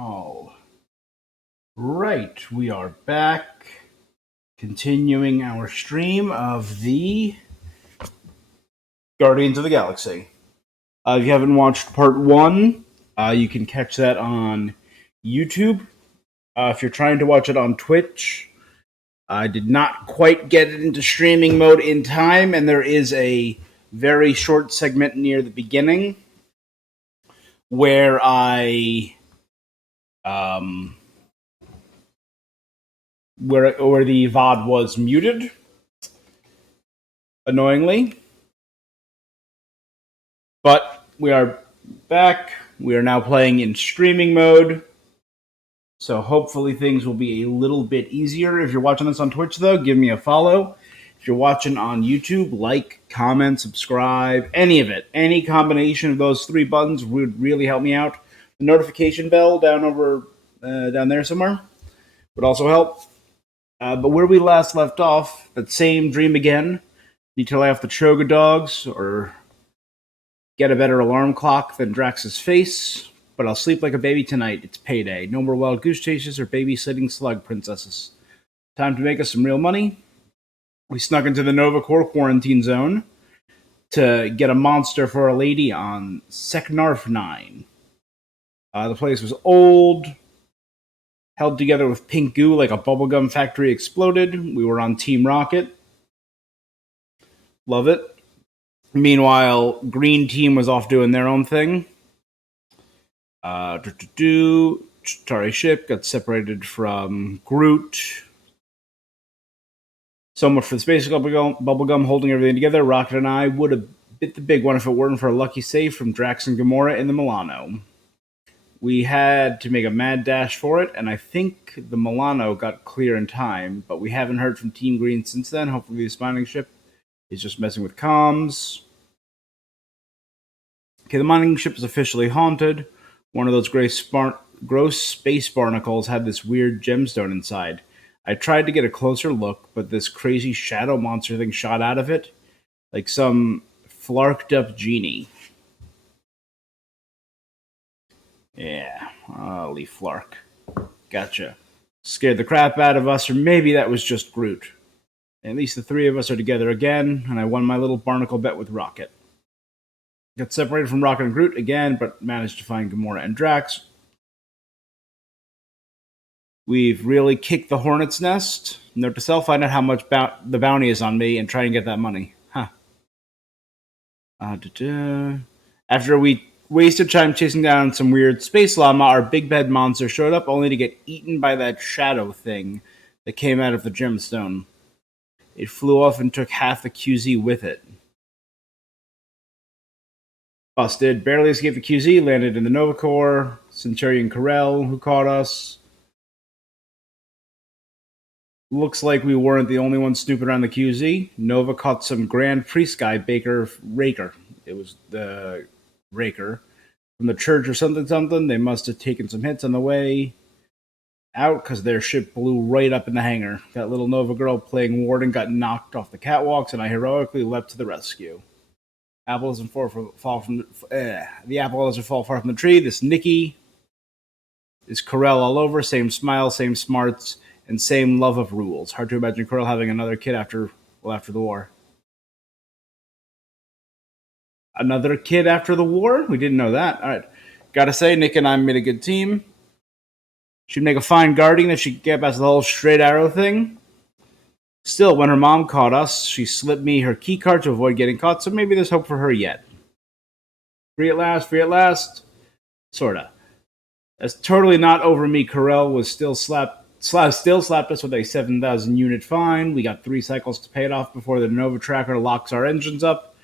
All right, we are back, continuing our stream of the Guardians of the Galaxy. If you haven't watched part one, you can catch that on YouTube. If you're trying to watch it on Twitch, I did not quite get it into streaming mode in time, and there is a very short segment near the beginning where I where the VOD was muted, annoyingly. But we are back. We are now playing in streaming mode. So hopefully things will be a little bit easier. If you're watching this on Twitch, though, give me a follow. If you're watching on YouTube, like, comment, subscribe, any of it. Any combination of those three buttons would really help me out. The notification bell down there somewhere would also help. But where we last left off, that same dream again. Need to lay off the Choga dogs or get a better alarm clock than Drax's face. But I'll sleep like a baby tonight. It's payday. No more wild goose chases or babysitting slug princesses. Time to make us some real money. We snuck into the Nova Corps quarantine zone to get a monster for a lady on Seknarf 9. The place was old, held together with pink goo like a bubblegum factory exploded. We were on Team Rocket. Love it. Meanwhile, Green Team was off doing their own thing. Chitauri ship got separated from Groot. So much for the space bubblegum holding everything together. Rocket and I would have bit the big one if it weren't for a lucky save from Drax and Gamora in the Milano. We had to make a mad dash for it, and I think the Milano got clear in time, but we haven't heard from Team Green since then. Hopefully the mining ship is just messing with comms. Okay, the mining ship is officially haunted. One of those gross space barnacles had this weird gemstone inside. I tried to get a closer look, but this crazy shadow monster thing shot out of it like some flarked up genie. Yeah, Leaf Flark. Gotcha. Scared the crap out of us, or maybe that was just Groot. At least the three of us are together again, and I won my little barnacle bet with Rocket. Got separated from Rocket and Groot again, but managed to find Gamora and Drax. We've really kicked the hornet's nest. Note to self, find out how much the bounty is on me and try and get that money. Huh. After we wasted time chasing down some weird space llama, our big bad monster showed up only to get eaten by that shadow thing that came out of the gemstone. It flew off and took half the QZ with it. Busted. Barely escaped the QZ, landed in the Nova Corps. Centurion Carell, who caught us. Looks like we weren't the only ones snooping around the QZ. Nova caught some Grand Priest guy, Raker. It was the Raker. From the church or something. They must have taken some hits on the way out because their ship blew right up in the hangar. That little Nova girl playing Warden got knocked off the catwalks, and I heroically leapt to the rescue. Apple doesn't fall from the apple doesn't fall far from the tree. This Nikki is Carell all over. Same smile, same smarts, and same love of rules. Hard to imagine Carell having another kid after the war. Another kid after the war? We didn't know that. All right. Gotta say, Nick and I made a good team. She'd make a fine guardian if she could get past the whole straight arrow thing. Still, when her mom caught us, she slipped me her key card to avoid getting caught, so maybe there's hope for her yet. Free at last. Sorta. That's totally not over me. Carell was still slapped us with a 7,000 unit fine. We got 3 cycles to pay it off before the Nova Tracker locks our engines up,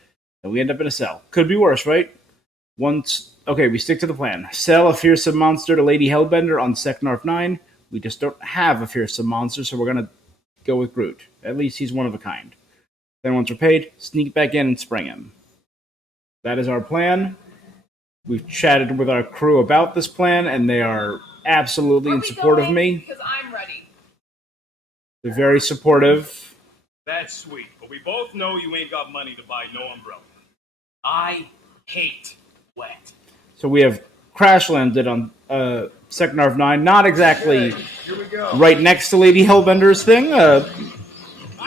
and we end up in a cell. Could be worse, right? We stick to the plan. Sell a fearsome monster to Lady Hellbender on Seknarf 9. We just don't have a fearsome monster, so we're gonna go with Groot. At least he's one of a kind. Then once we're paid, sneak back in and spring him. That is our plan. We've chatted with our crew about this plan, and they are absolutely in support of me. Because I'm ready. They're very supportive. That's sweet, but we both know you ain't got money to buy no umbrella. I hate wet. So we have crash landed on Seknarf 9, not exactly Okay, here we go. right next to Lady Hellbender's thing. A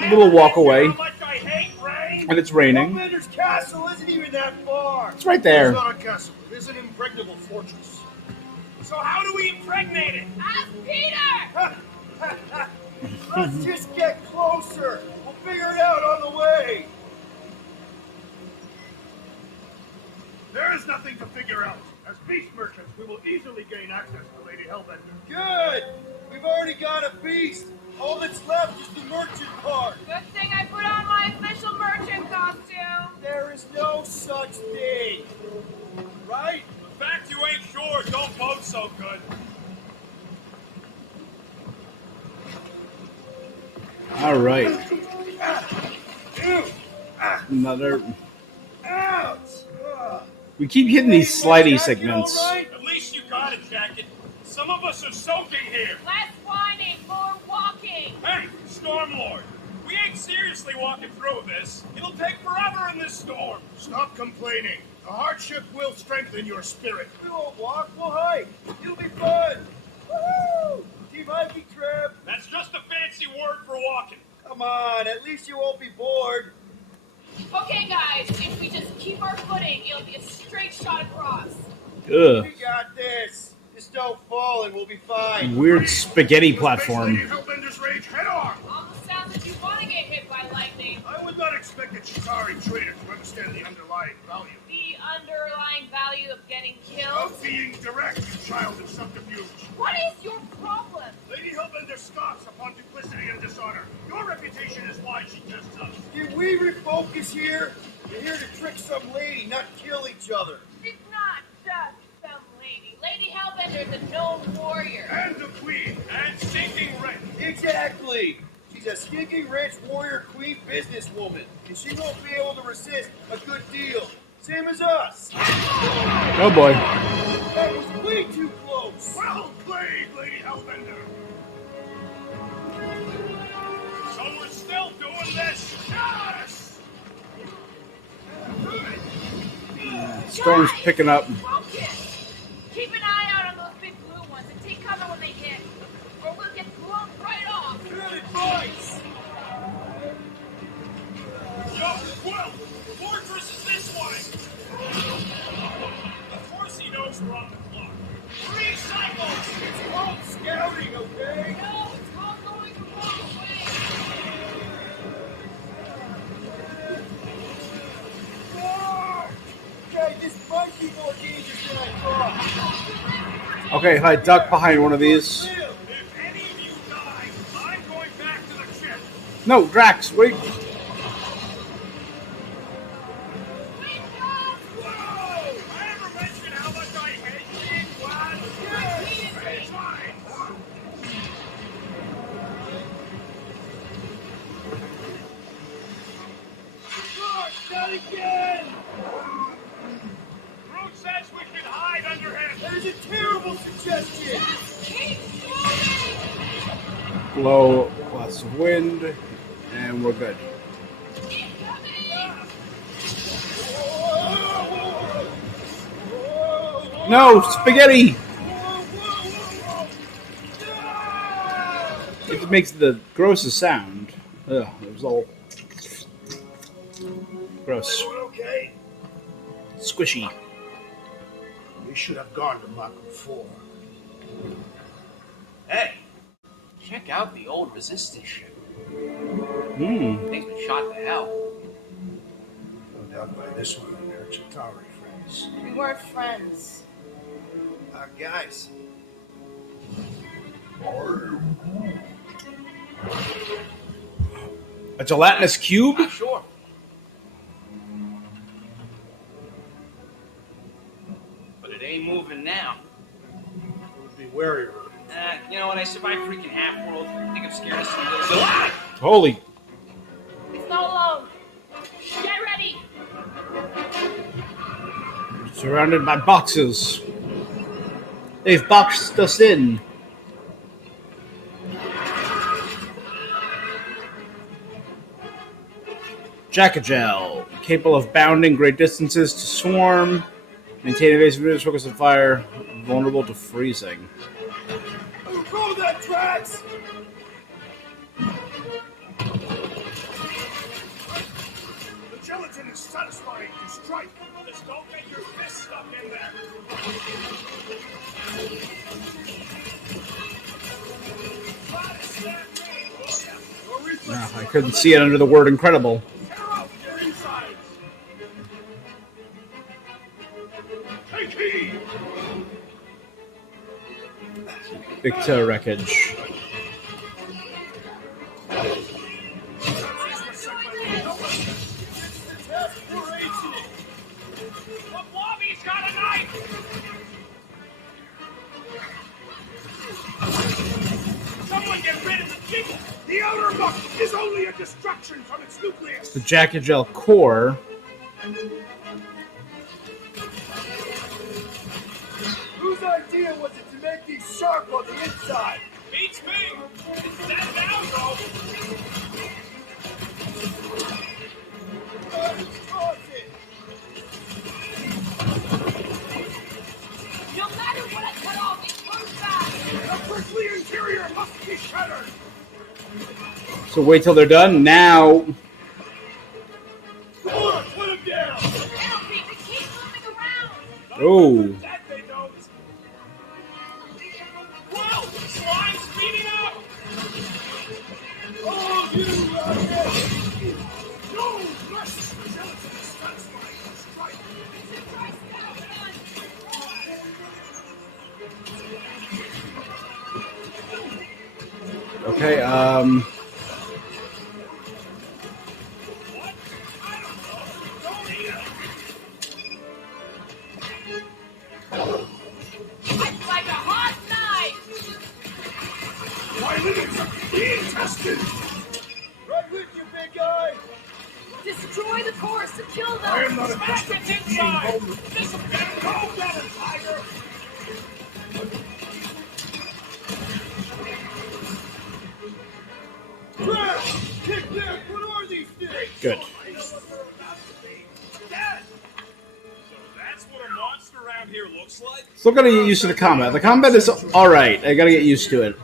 little walk away. How much I hate rain. And it's raining. Hellbender's castle isn't even that far. It's right It's there. not a castle. It is an impregnable fortress. So how do we impregnate it? Ask Peter! Let's just get closer. We'll figure it out on the way. There is nothing to figure out. As beast merchants, we will easily gain access to Lady Hellbender. Good. We've already got a feast. All that's left is the merchant part. Good thing I put on my official merchant costume. There is no such thing. Right? The fact you ain't sure don't bode so good. All right. Ew. Another. Ouch. We keep hitting these Hey, slidey Jacket, segments. all right? At least you got it, Jacket. Some of us are soaking here. Less whining, more walking. Hey, Stormlord. We ain't seriously walking through this. It'll take forever in this storm. Stop complaining. The hardship will strengthen your spirit. We won't walk, we'll hike. It'll be fun. Woohoo! Team hiking trip. That's just a fancy word for walking. Come on, at least you won't be bored. Okay, guys, if we just keep our footing, it'll be a straight shot across. Ugh. We got this. Just don't fall and we'll be fine. Weird spaghetti Let's face platform. Lady Hellbender's rage head on. Almost sounds like you want to get hit by lightning. I would not expect a Chitari trader to understand the underlying value The underlying value of getting killed. of being direct, you child of subterfuge. What is your problem? Lady Hellbender scoffs upon duplicity and dishonor. Your reputation is why she tests us. Did we refocus here? We're here to trick some lady, not kill each other. It's not just some lady. Lady Hellbender is a known warrior. And the queen. And sinking rent. Exactly. She's a stinking rich warrior queen businesswoman, and she won't be able to resist a good deal. Same as us. Oh boy. That was way too close. Well played, Lady Hellbender. So we're still doing this? Yes! Storm's picking up. Focus. Keep an eye out on those big blue ones and take cover when they hit, or we'll get blown right off. Good advice. Yo, Quill! Fortress is this way! Of course he knows we're on the clock. 3 cycles! It's called scouting, okay? No, it's called going the wrong way. Ah! Okay, this might be more dangerous than I thought. Okay, I duck behind one of these. Live. If any of you die, I'm going back to the ship. No, Drax, wait. Whoa! I ever mention how much I hate being glad? It's fine. Look, not again! Groot says we should hide under him. That is a terrible suggestion! Keep moving. Blow lots of wind, and we're good. Keep coming. No, spaghetti! It makes the grossest sound. Ugh, it was all gross. Everyone okay? Squishy. We should have gone to Mach 4. Hey, check out the old resistance ship. Hmm. Thing's been shot to hell. No doubt by this one and her Chitari friends. We weren't friends. Guys, A gelatinous cube? Not sure. But it ain't moving now. Be wary of her. You know, when I survived freaking Half-World, I think I'm scared of some of those. Holy. It's not alone. Get ready. Surrounded by boxes. They've boxed us in. Jackagel, capable of bounding great distances to swarm, maintain evasive moves, focus on fire, vulnerable to freezing. Roll that tracks! The gelatin is satisfying to strike. Just don't get your fist stuck in there. I couldn't see it under the word incredible. Tear out their insides. Take heed. Victor wreckage. The Blobby's got a knife! Someone get rid of the jiggle! The outer muck is only a distraction from its nucleus. The Jacket Gel core. Whose idea was it to make these sharp on the inside? Beats me! It's that now, though! Toss it! No matter what I cut off, it comes back. The prickly interior must be shattered. So wait till they're done. Now, Come on, put him down! It'll be to keep moving around. oh, That they don't. Whoa! Slime's speeding up! Oh, you rocket! No, bless the gelatin is satisfying to strike. Try stabbing on. okay. It's like a hot knife. My limits are being tested. Right with you, big guy! Destroy the course to kill I am them. not Smash accustomed its to being inside! vulnerable. This'll get it! Go get it, Tiger! Crap! Kick back! What are these things? Good. I know what they're about to be. Dead! So that's what a monster around here looks like? Still gotta get used to the combat. The combat is alright. I gotta get used to it.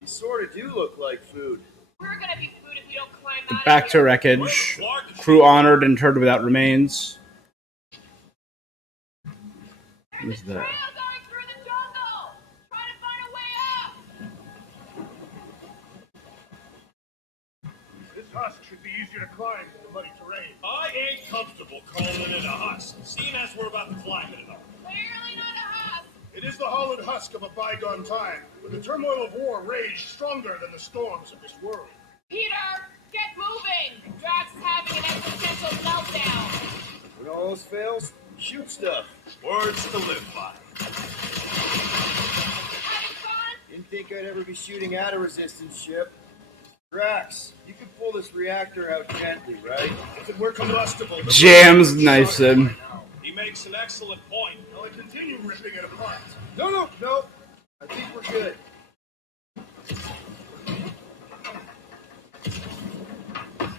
You sort of do look like food. We're gonna be food if we don't climb out Back of to here. wreckage. Crew honored, interred without remains. Who's There's a trail that? going through the jungle. Try to find a way up. This husk should be easier to climb than the muddy terrain. I ain't comfortable calling it a husk, seeing as we're about to climb it up. Clearly not a husk. It is the hollowed husk of a bygone time, when the turmoil of war raged stronger than the storms of this world. Peter, get moving. Drax is having an existential meltdown. When all else fails, shoot stuff. Words to live by. Having fun? Didn't think I'd ever be shooting at a resistance ship. Drax, you can pull this reactor out gently, right? If it were combustible, the Jams knifes him. He makes an excellent point. I'll continue ripping it apart. No. I think we're good.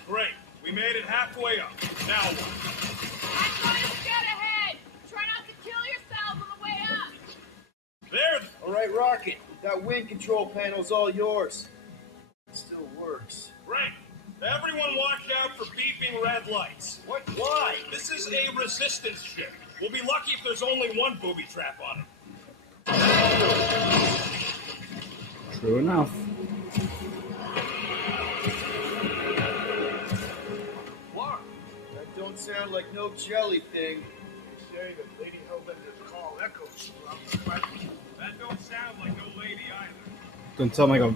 Great. We made it halfway up. Now what? I'm going to scout ahead. Try not to kill yourself on the way up. There. All right, Rocket. That wind control panel's all yours. It still works. Great. Everyone watch out for beeping red lights. What? Why? This is a resistance ship. We'll be lucky if there's only one booby trap on it. True enough. What? That don't sound like no jelly thing. They say that Lady Hellbender's call echoes throughout the planet. That don't sound like no lady either. Doesn't sound like a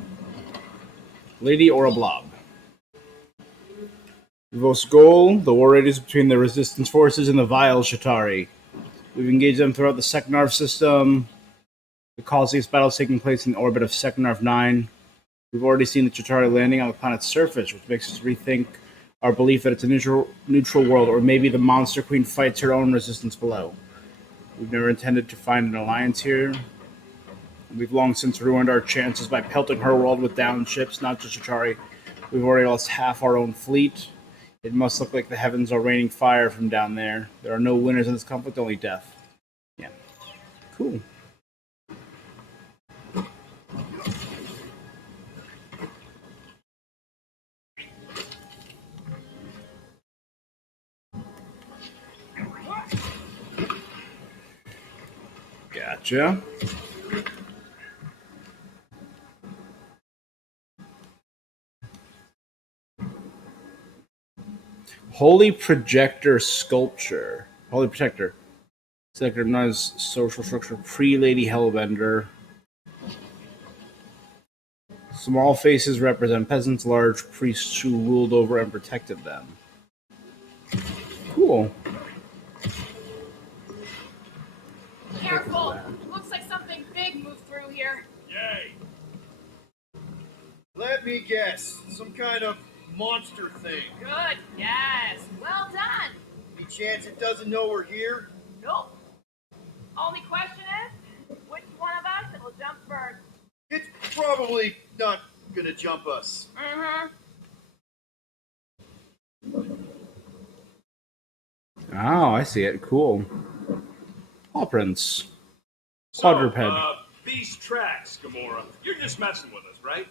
lady or a blob. Vos goal, the war rages between the resistance forces and the vile Shatari. We've engaged them throughout the Seknarf system. The costliest battles taking place in the orbit of Seknarf 9. We've already seen the Chitauri landing on the planet's surface, which makes us rethink our belief that it's a neutral world, or maybe the Monster Queen fights her own resistance below. We've never intended to find an alliance here. We've long since ruined our chances by pelting her world with downed ships, not just Chitauri. We've already lost half our own fleet. It must look like the heavens are raining fire from down there. There are no winners in this conflict, only death. Yeah. Cool. Gotcha. Holy Projector Sculpture. Holy Protector. Sector Nun's social structure pre Lady Hellbender. Small faces represent peasants, large priests who ruled over and protected them. Cool. Careful! Looks like something big moved through here. Yay! Let me guess. Some kind of monster thing. Good, yes. Well done. Any chance it doesn't know we're here? Nope. Only question is, which one of us will jump first? It's probably not gonna jump us. Mm-hmm. Oh, I see it. Cool. Paw prints. Quadruped. These tracks, Gamora. You're just messing with us, right?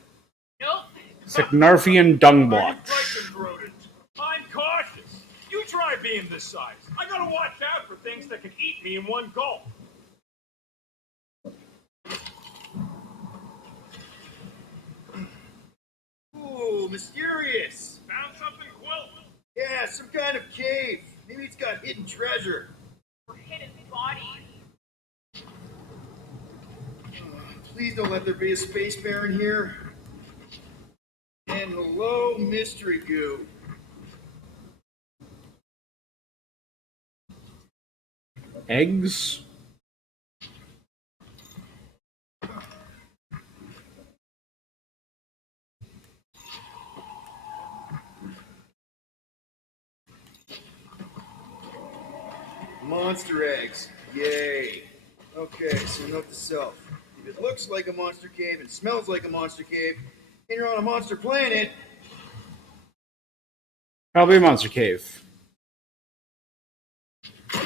Nope. Seknarfian dung Are blotch. you frightened, rodent? I'm cautious. You try being this size. I gotta watch out for things that can eat me in one gulp. Ooh, mysterious. Found something, Quill? Yeah, some kind of cave. Maybe it's got hidden treasure. Or hidden body. Please don't let there be a space baron here. And hello, mystery goo. Eggs. Monster eggs. Yay. Okay, so note to self. If it looks like a monster cave and smells like a monster cave, and you're on a monster planet, Probably a monster cave. no,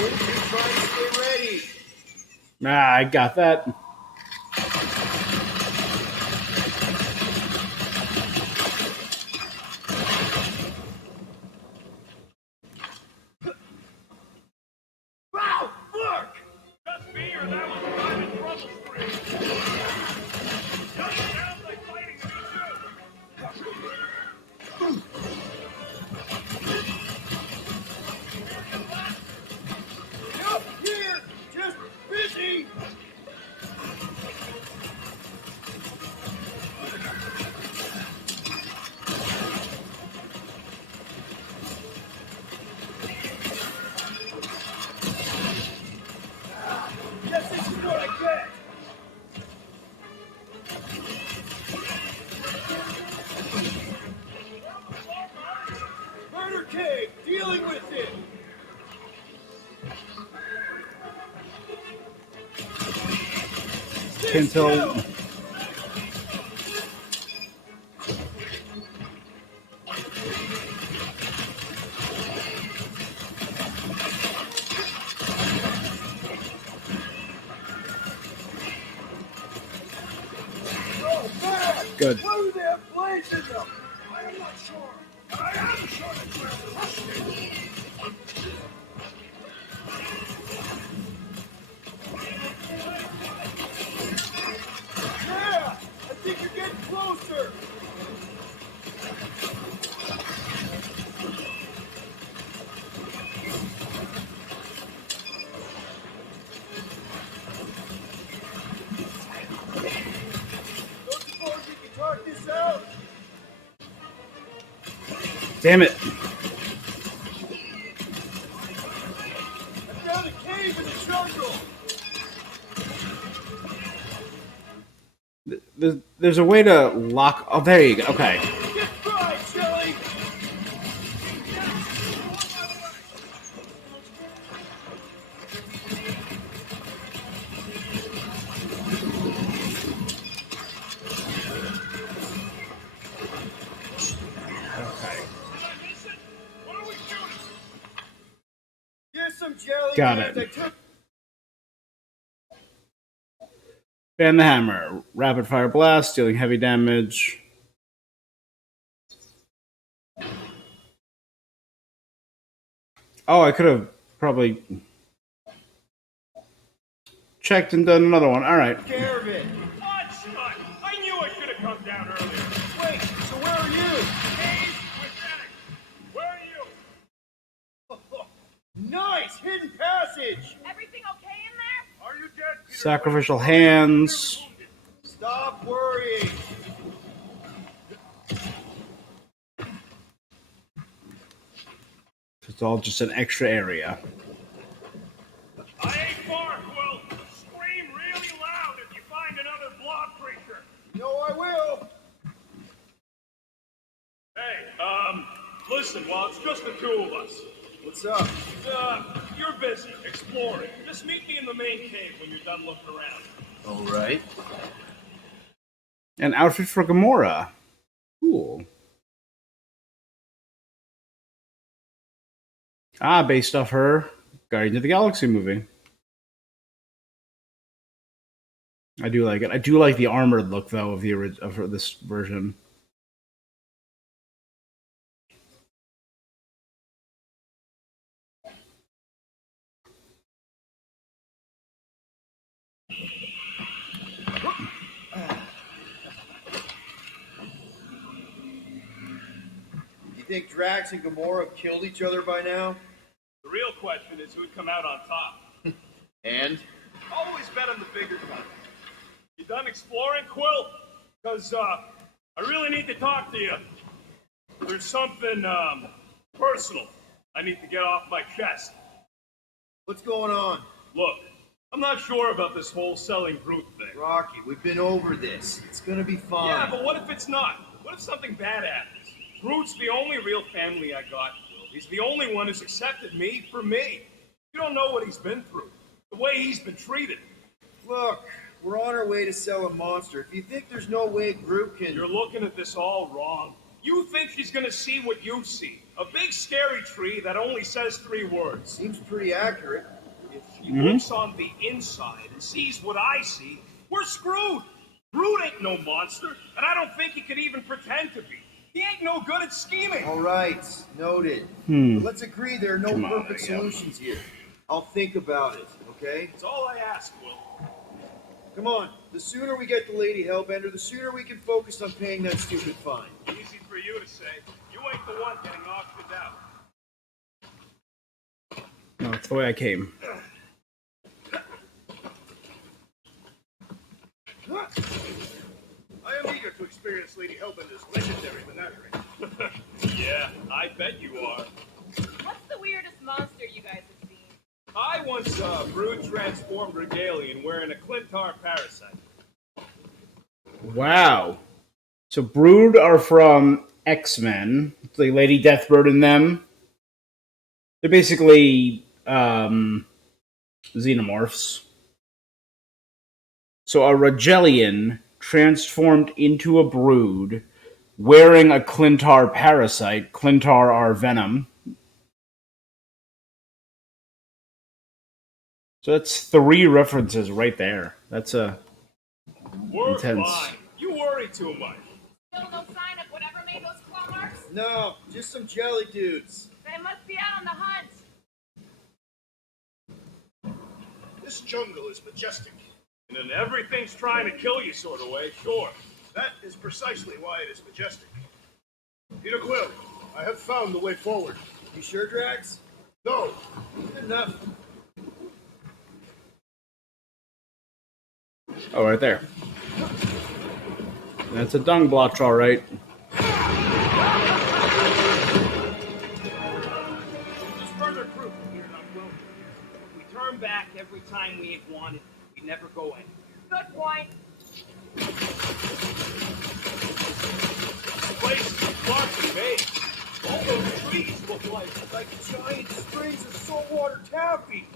you're trying to stay ready. Ah, I got that. Wow, look! Just me or that was private trouble stream? Just sounds like fighting to me too. Up here, just busy. Guess this is what I get. Murder cave, dealing with it. Can't tell. Oh, man! Good. Why do they have blades in them? I am not sure, but I am sure that we're trusted. Yeah! I think you're getting closer! Don't suppose we can talk this out? Damn it. I found a cave in the jungle! There's a way to lock. Oh, there you go. Okay. Get fried, Shelly! What are we shooting? Here's some jelly Got beans it. I took. Ban the hammer. Rapid fire blast, dealing heavy damage. Oh, I could have Probably checked and done another one. All right. Care of it. Shut! I knew I should have come down earlier. Wait, so where are you? Cave with Jack. Where are you? Nice! Hidden passage! Everything okay in there? Are you dead, Peter? Sacrificial hands. Stop worrying! It's all just an extra area. I ain't far, Quill. Scream really loud if you find another blob creature. No, I will! Hey, listen, while it's just the two of us, What's up? you're busy exploring. Just meet me in the main cave when you're done looking around. Alright. An outfit for Gamora. Cool. Ah, based off her Guardians of the Galaxy movie. I do like it. I do like the armored look though of this version. You think Drax and Gamora have killed each other by now? The real question is who'd come out on top. And? Always bet on the bigger guy. You done exploring, Quill? Because, I really need to talk to you. There's something, personal I need to get off my chest. What's going on? Look, I'm not sure about this whole selling brute thing. Rocky, we've been over this. It's gonna be fine. Yeah, but what if it's not? What if something bad happens? Groot's the only real family I got, Quill. He's the only one who's accepted me for me. You don't know what he's been through. The way he's been treated. Look, we're on our way to sell a monster. If you think there's no way Groot can... You're looking at this all wrong. You think she's gonna see what you see. A big scary tree that only says 3 words. Seems pretty accurate. If she looks on the inside and sees what I see, we're screwed. Groot ain't no monster, and I don't think he could even pretend to be. He ain't no good at scheming. All right, noted. But let's agree there are no perfect solutions here. I'll think about it, okay? That's all I ask, Will. Come on. The sooner we get the Lady Hellbender, the sooner we can focus on paying that stupid fine. Easy for you to say. You ain't the one getting auctioned out. No, it's the way I came. I am eager to experience Lady Hellbender's legendary menagerie. Yeah, I bet you are. What's the weirdest monster you guys have seen? I once saw a brood transformed regalian wearing a Clintar parasite. Wow. So Brood are from X-Men. It's like Lady Deathbird and them. They're basically xenomorphs. So a Regalian transformed into a Brood wearing a Clintar parasite. Clintar are venom. So that's 3 references right there. That's We're intense. fine. You worry too much. Still no sign of whatever made those claw marks? No, just some jelly dudes. They must be out on the hunt. This jungle is majestic. In an everything's trying to kill you sort of way, sure. That is precisely why it is majestic. Peter Quill, I have found the way forward. You sure, Drax? No, Good enough. Oh, right there. That's a dung blotch, all right. Just further proof that we're not welcome. If we turn back every time we ain't wanted, we never go anywhere. Good point. This place is dark and vague. All those trees look Like giant strings of saltwater taffy.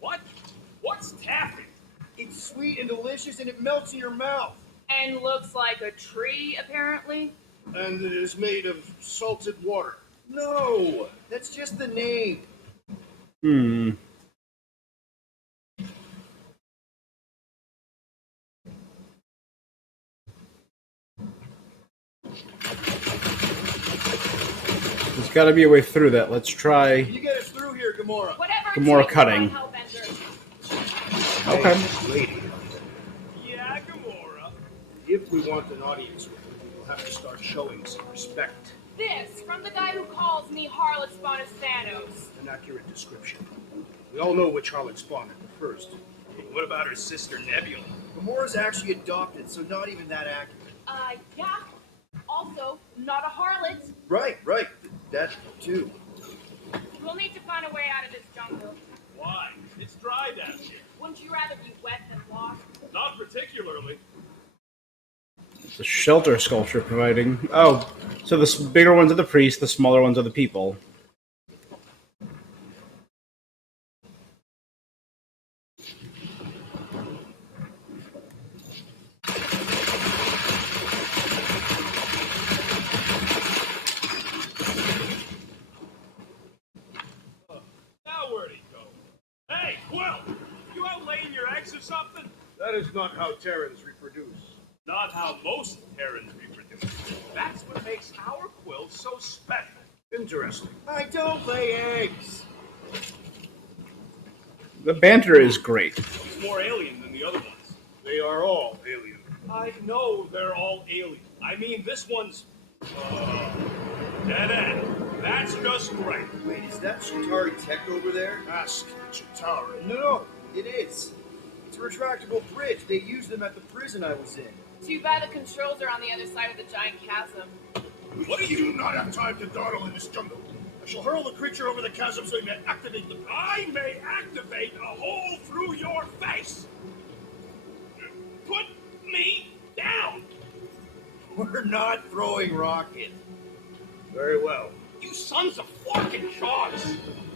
What? What's taffy? It's sweet and delicious and it melts in your mouth. And looks like a tree, apparently. and it is made of salted water. No, that's just the name. Hmm. There's got to be a way through that. Let's try. You get us through here, Gamora. Whatever the more cutting. Okay. Hey, lady, Yeah, Gamora. if we want an audience with you, we will have to start showing some respect. This from the guy who calls me Harlot Spawn as Thanos. An accurate description. We all know which harlot spawned it the first. What about her sister Nebula? Gamora's actually adopted, so not even that accurate. Yeah. Also, not a harlot. Right. That too. We'll need to find a way out of this jungle. Why? It's dry down here. Wouldn't you rather be wet than lost? Not particularly. The shelter sculpture providing. Oh, so the bigger ones are the priests, the smaller ones are the people. Now where'd he go? Hey, Quill! You out laying your eggs or something? That is not how Terrans reproduce. Not how most Terrans reproduce. That's what makes our Quill so special. Interesting. I don't lay eggs. The banter is great. He's more alien than the other ones. They are all alien. I know they're all alien. I mean, this one's... dead end. That's just great. Wait, is that Chitauri tech over there? Ask Chitauri. No, it is. It's a retractable bridge. They used them at the prison I was in. Too bad the controls are on the other side of the giant chasm. What do you do not have time to dawdle in this jungle? I shall hurl the creature over the chasm so you may activate the... I may activate a hole through your face. Put me down. We're not throwing rockets. Very well. You sons of fucking shots.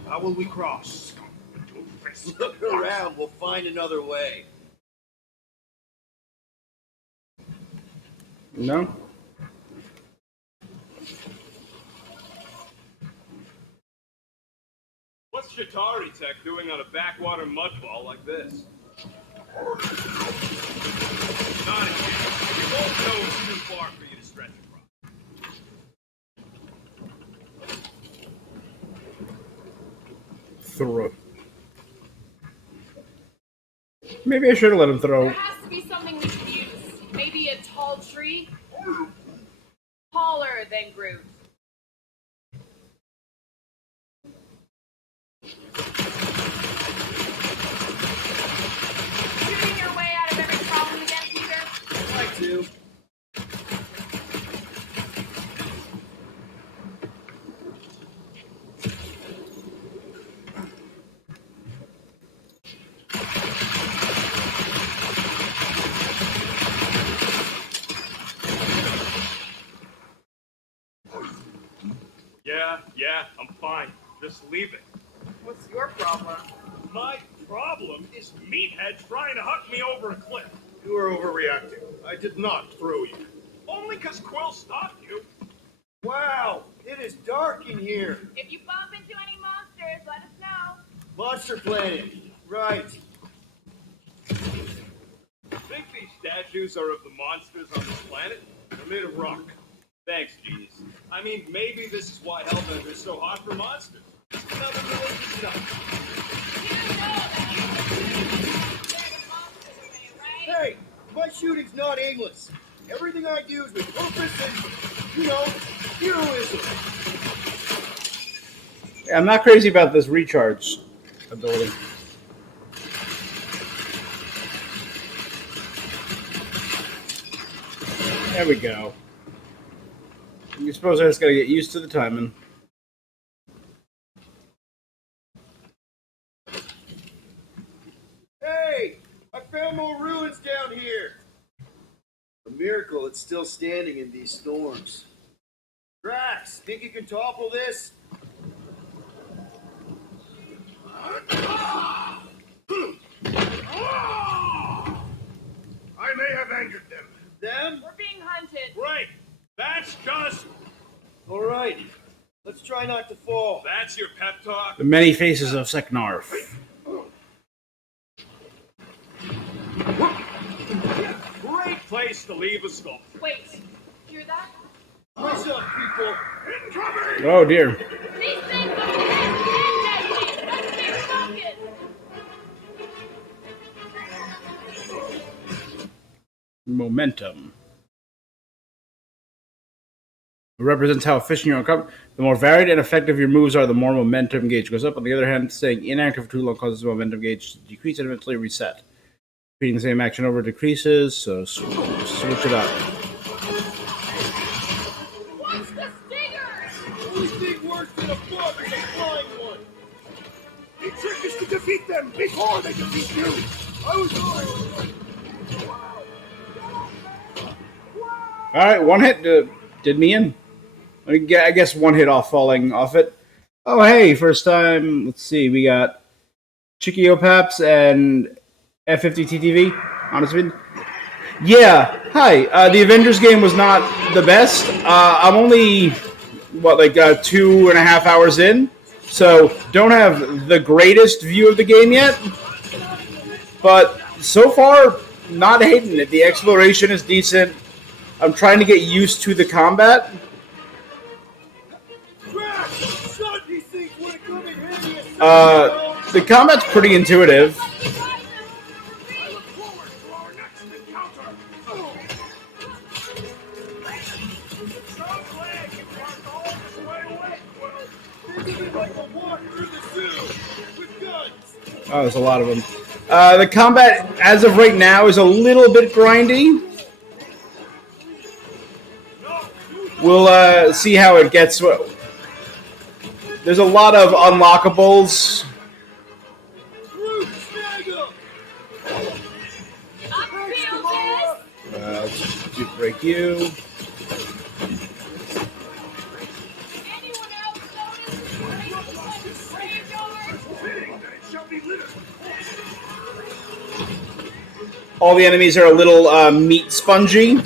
How will we cross? Look around. We'll find another way. No? What's Chitauri Tech doing on a backwater mudball like this? Not again. We both know it's too far for you to stretch across. Throw. Maybe I should have let him There throw. has to be something we can use. Maybe a tall tree? Taller than Groot. Shooting your way out of every problem again, Peter? I'd like to. Yeah, I'm fine. Just leave it. What's your problem? My problem is meatheads trying to huck me over a cliff. You are overreacting. I did not throw you. Only 'cause Quill stopped you. Wow, it is dark in here. If you bump into any monsters, let us know. Monster Planet. Right. Think these statues are of the monsters on this planet? They're made of rock. Thanks, genius. I mean, maybe this is why Hellbender is so hot for monsters. Just another religious stuff. You know that there's a monster in it, right? Hey, my shooting's not aimless. Everything I do is with purpose and, heroism. I'm not crazy about this recharge ability. There we go. You suppose I just gotta get used to the timing. Hey, I found more ruins down here. A miracle it's still standing in these storms. Drax, think you can topple this? I may have angered them. Them? We're being hunted. Great. That's just... All right. Let's try not to fall. That's your pep talk? The many faces of Seknarf. Great place to leave a skull. Wait, hear that? What's up, people? Incoming! Oh dear. These things are deadly. Let's get some momentum. It represents how efficient you are. The more varied and effective your moves are, the more momentum gauge goes up. On the other hand, staying inactive for too long causes the momentum gauge to decrease and eventually reset. Repeating the same action over decreases, so switch it up. What's the stinger? Only thing worse than a bug is a flying one. The trick is to defeat them before they defeat you. I was right. All right, one hit did me in. I guess one hit off falling off it. Oh, hey, first time. Let's see, we got Chickiopaps and F50 TTV. Honestly, yeah. Hi. The Avengers game was not the best. I'm only 2.5 hours in, so don't have the greatest view of the game yet. But so far, not hating it. The exploration is decent. I'm trying to get used to the combat. The combat's pretty intuitive. Oh, there's a lot of them. The combat, as of right now, is a little bit grindy. We'll see how it gets. There's a lot of unlockables. Let's break you. All the enemies are a little meat spongy.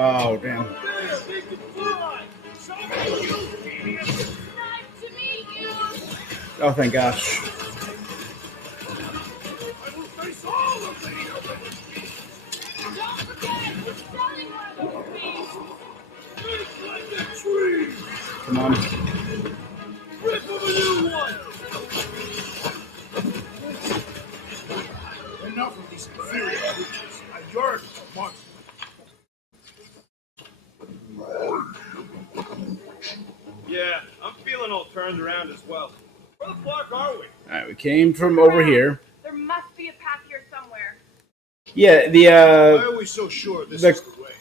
Oh, damn. Oh, thank gosh. Come on. Enough of these inferior creatures. I yearn for monsters. Yeah, I'm feeling all turned around as well. Where the fuck are we? Alright, we came from over here. There must be a path here somewhere. Yeah, Why are we so sure this is the way?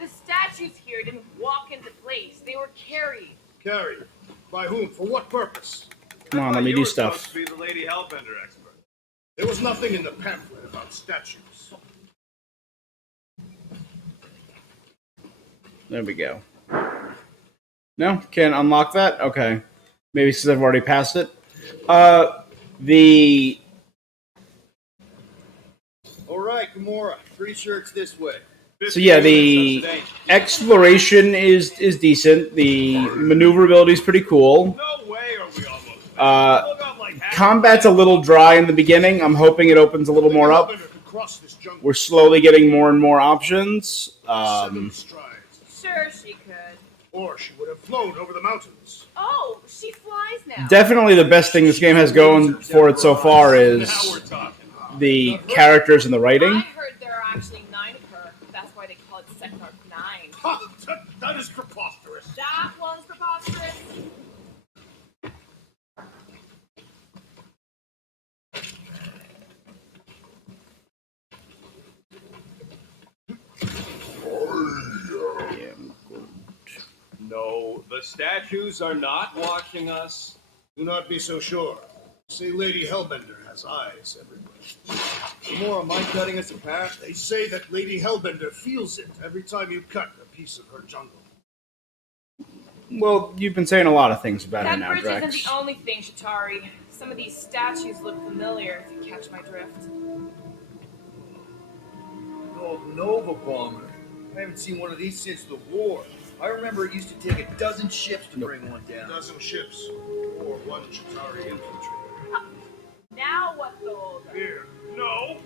The statues here didn't walk into place. They were carried. Carried? By whom? For what purpose? Come on, let me do stuff. Supposed to be the Lady Hellbender expert. There was nothing in the pamphlet about statues. There we go. No? Can't unlock that? Okay. Maybe because I've already passed it. The... Alright, Gamora. Pretty sure it's this way. So yeah, the exploration is decent. The maneuverability is pretty cool. No way are we almost. Combat's a little dry in the beginning. I'm hoping it opens a little more up. We're slowly getting more and more options. Sure, she could. Or she would have flown over the mountains. Oh, she flies now. Definitely the best thing this game has going for it so far is the characters and the writing. I heard there are actually 9 of her. That's why they call it Seknarf 9. Ha! That is preposterous. That one's preposterous. No, the statues are not watching us. Do not be so sure. Say Lady Hellbender has eyes everywhere. Gamora, mind cutting us a path? They say that Lady Hellbender feels it every time you cut a piece of her jungle. Well, you've been saying a lot of things about her That now, bridge Drax. isn't the only thing, Shatari. Some of these statues look familiar, if you catch my drift. Oh, Nova Bomber. I haven't seen one of these since the war. I remember it used to take a dozen ships to bring one A down. dozen ships, or one Chitauri infantry. Now what's the hold? Here. No.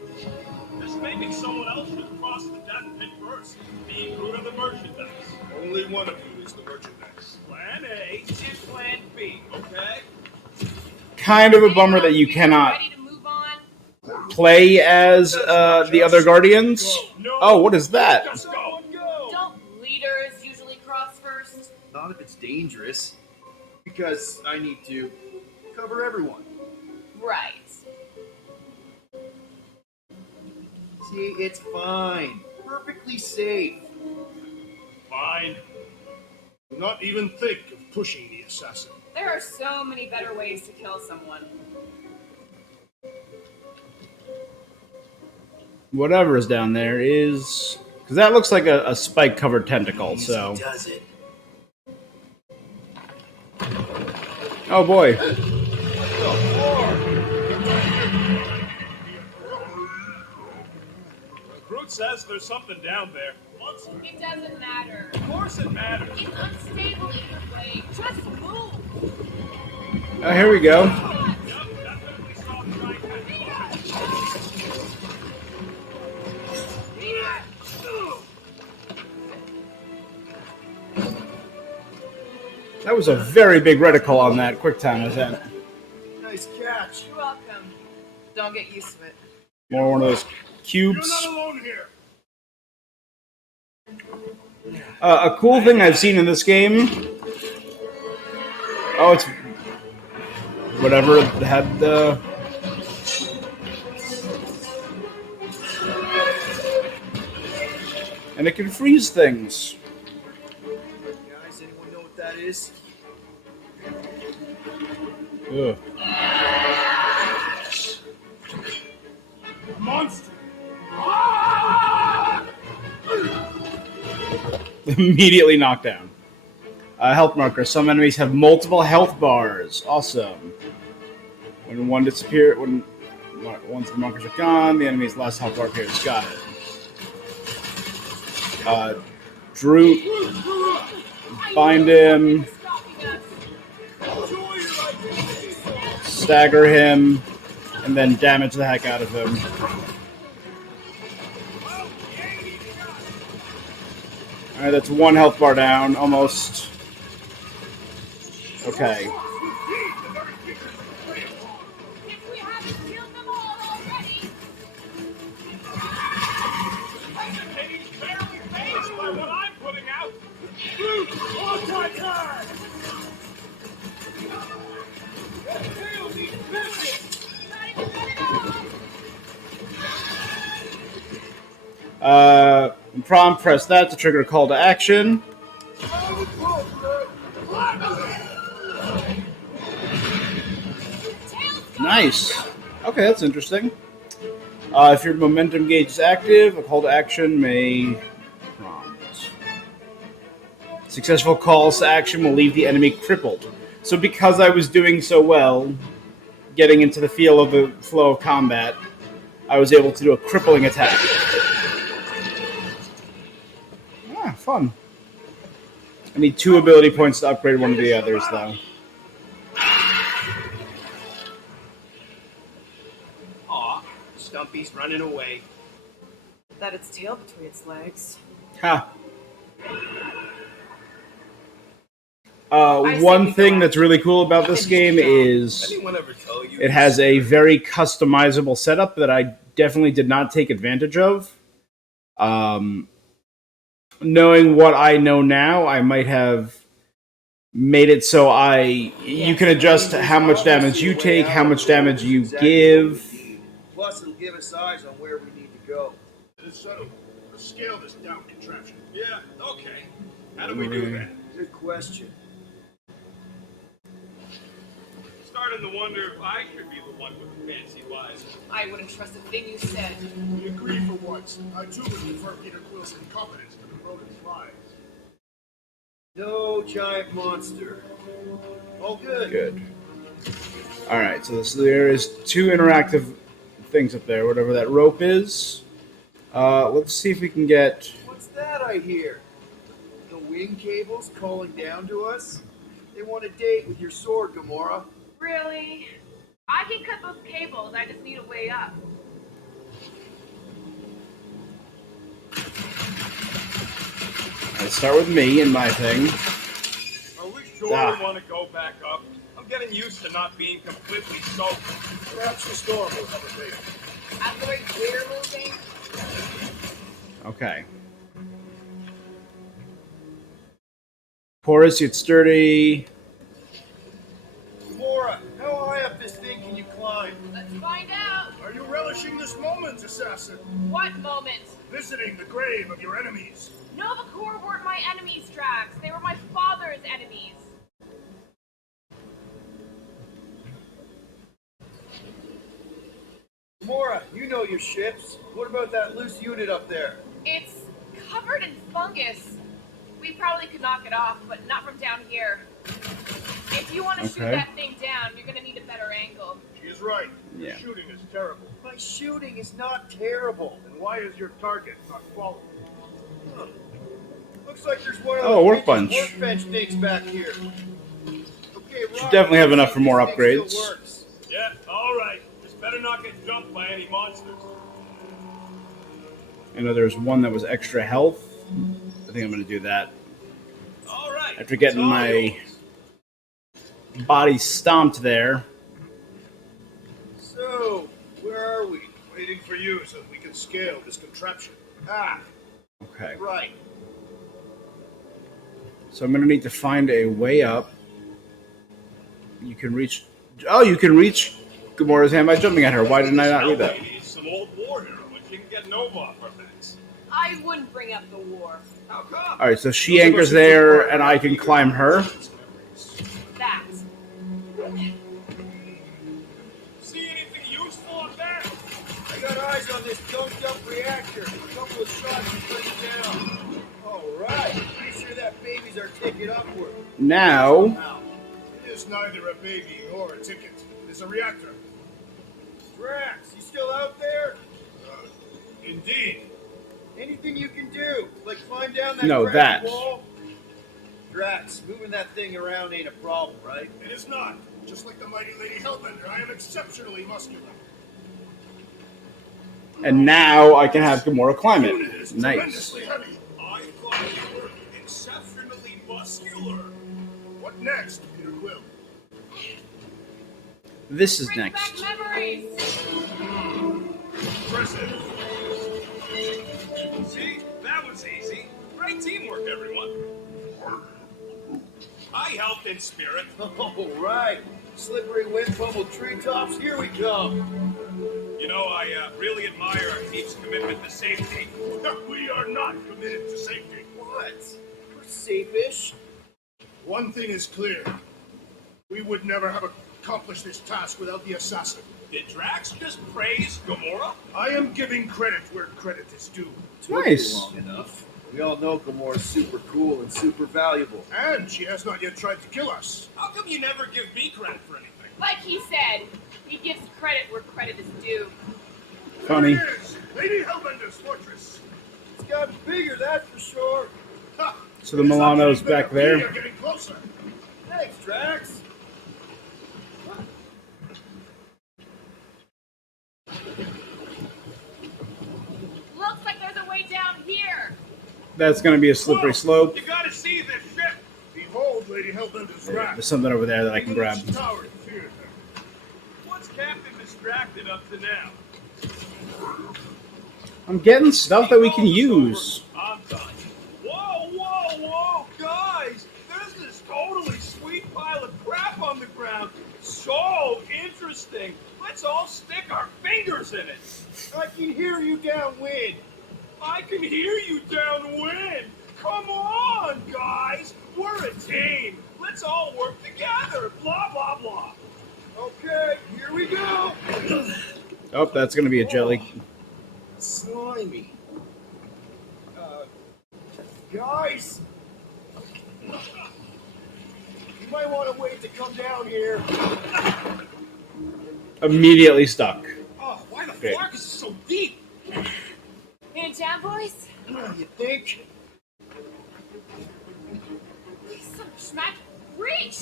This may be someone else who crossed the Death Head first. Be true to the merchandise. Only one of you is the merchandise. Plan A and Plan B, okay? Kind of a bummer that you cannot Ready to move on? play as the other Guardians. No. Oh, what is that? Let's go. Don't leaders usually cross first? Not if it's dangerous. Because I need to cover everyone. Right. See, it's fine. Perfectly safe. Fine. Do not even think of pushing the assassin. There are so many better ways to kill someone. Whatever is down there is... Because that looks like a spike-covered tentacle, so... Easy does it. Oh boy. Groot says there's something down there. It doesn't matter. Of course it matters. It's unstable either way. Just move. Oh, here we go. Yep, definitely saw the giant That was a very big reticle on that QuickTime event. Nice catch. You're welcome. Don't get used to it. More one of those You're cubes. not alone here. A cool thing I've seen in this game. Oh, it's whatever had the. And it can freeze things. Guys, anyone know what that is? Ugh. Monster. Immediately knocked down. Health marker. Some enemies have multiple health bars. Awesome. When one disappears, once the markers are gone, the enemy's last health bar appears. Got it. Droop. Bind him. Stagger him. And then damage the heck out of him. Alright, that's one health bar down, almost. Okay. If we haven't killed them all already. He's barely phased by what I'm putting out. Prompt, press that to trigger a call to action. Nice. Okay, that's interesting. If your momentum gauge is active, a call to action may prompt. Successful calls to action will leave the enemy crippled. So because I was doing so well, getting into the feel of the flow of combat, I was able to do a crippling attack. Ah, fun. I need 2 ability points to upgrade one of the others, though. Aw, Stumpy's running away. That its tail between its legs. Ha. One thing that's really cool about this game is Anyone ever tell you? it has a very customizable setup that I definitely did not take advantage of. Knowing what I know now, I might have made it so you can adjust how much damage you take, how much damage you give. Plus, it'll give us eyes on where we need to go. It is settled. Let's scale this down contraption. Yeah, okay. How do we do that? Good question. Starting to wonder if I should be the one with the fancy lies. I wouldn't trust a thing you said. We agree for once. I too would prefer Peter Quill's incompetence to the rodent's lies. No giant monster. All good. Good. Alright, so there is 2 interactive things up there, whatever that rope is. Let's see if we can get... What's that I hear? The wing cables calling down to us? They want a date with your sword, Gamora. Really? I can cut those cables. I just need a way up. Let's start with me and my thing. Are we sure Ah. we want to go back up? I'm getting used to not being completely soaked. Perhaps the storm will have a day. I'm the way we're moving. Okay. Porous yet sturdy. Mora, how high up this thing can you climb? Let's find out. Are you relishing this moment, assassin? What moment? Visiting the grave of your enemies. Nova Corps weren't my enemies, Drax. They were my father's enemies. Mora, you know your ships. What about that loose unit up there? It's covered in fungus. We probably could knock it off, but not from down here. If you want to shoot Okay. that thing down, you're gonna need a better angle. She is right. Yeah. Your shooting is terrible. My shooting is not terrible. Then why is your target not followed? Huh. Looks like there's one of Oh, those workbench. workbench things back here. Okay, Rob, definitely have enough for more this thing upgrades. still works. Yeah, all right. Just better not get jumped by any monsters. I know there's one that was extra health. I think I'm going to do that. All right. After getting it's all my yours. body stomped there. So, where are we? Waiting for you so that we can scale this contraption. Ah, Okay. right. So I'm going to need to find a way up. You can reach... Oh, you can reach Gamora's hand by jumping at her. Why didn't I not read that? Lady, some old war hero, and she can get Nova off our backs. I wouldn't bring up the war. How come? Alright, so she anchors there, and I can climb her. That. See anything useful up there? I got eyes on this gunked up reactor. A couple of shots to bring it down. All right. Pretty sure that baby's our ticket upward. Now... Now, It is neither a baby nor a ticket. It is a reactor. Drax, you still out there? Indeed. Anything you can do? Like climb down that No, cracked that. wall? Drax, moving that thing around ain't a problem, right? It is not. Just like the mighty Lady Hellbender, I am exceptionally muscular. And now I can have Gamora climb Unit it. is Nice. tremendously heavy. I thought you were exceptionally muscular. What next, Peter Quill? This is Bring next. back memories. Impressive. See? That was easy. Great teamwork, everyone. I helped in spirit. All right. Slippery wind pummeled treetops, here we come. You know, I really admire our team's commitment to safety. We are not committed to safety. What? We're safe-ish. One thing is clear. We would never have accomplished this task without the assassin. Did Drax just praise Gamora? I am giving credit where credit is due. Nice. Long enough. We all know Gamora's super cool and super valuable. And she has not yet tried to kill us. How come you never give me credit for anything? Like he said, he gives credit where credit is due. Funny. There it is, Lady Hellbender's fortress. It's gotten bigger, that's for sure. Ha! So the It is not Milano's getting back bigger, there. We are getting closer. Thanks, Drax. Looks like there's a way down here. That's going to be a slippery Whoa, slope. You gotta see this ship. Behold, Lady Hellbender's wrath. There's something over there that I can grab. Each tower feared her. What's Captain Distracted up to now? I'm getting stuff that we can use. I'm done. Whoa, whoa, whoa, guys! There's this totally sweet pile of crap on the ground. So interesting. Let's all stick our fingers in it. I can hear you downwind. I can hear you downwind. Come on, guys. We're a team. Let's all work together. Blah, blah, blah. Okay, here we go. Oh, that's going to be a jelly. Slimy. Guys, you might want to wait to come down here. Immediately stuck. Oh, why the Okay. fuck is it so deep? Hand down, boys. You think? Some smack. Reach.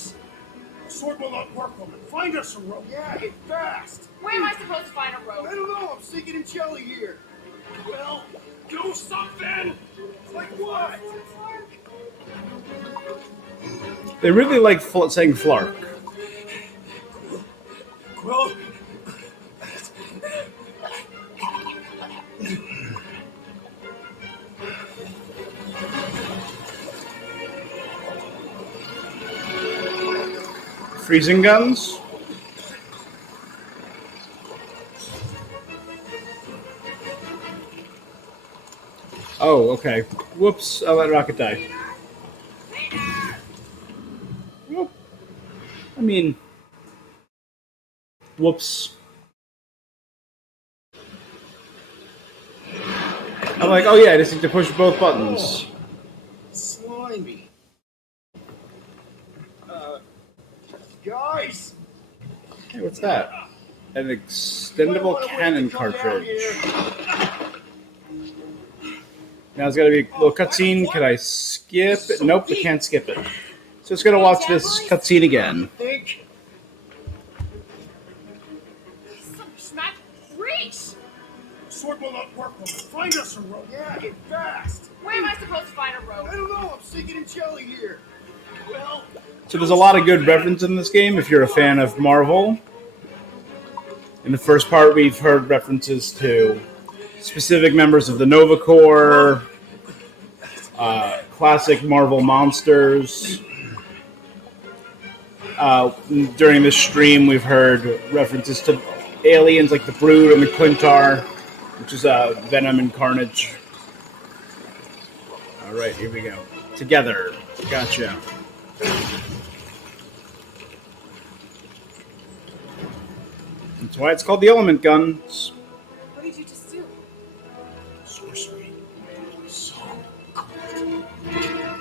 Sword will not work, woman. Find us a rope. Yeah, get fast. Where am I supposed to find a rope? I don't know. I'm sinking in jelly here. Well, do something. Like what? They really like saying Flark. Quill? Freezing guns? Oh, okay. Whoops, I let Rocket die. Whoop. I mean, whoops. I'm like, oh yeah, I just need to push both buttons. Slimy. Guys! Hey, what's that? An extendable cannon cartridge. Now it's got to be a little cutscene. Can I skip it? Nope, I can't skip it. So it's going to watch this cutscene again. Think? Some smack freaks! Sword will not work, woman. Find us a rope. Yeah, get fast! Where am I supposed to find a rope? I don't know, I'm sinking in jelly here. Well, So there's a lot of good reference in this game if you're a fan of Marvel. In the first part, we've heard references to specific members of the Nova Corps, classic Marvel monsters. During this stream, we've heard references to aliens like the Brood and the Clintar, which is Venom and Carnage. All right, here we go. Together. Gotcha. That's why it's called the element guns. What did you just do? sorcery. So cool.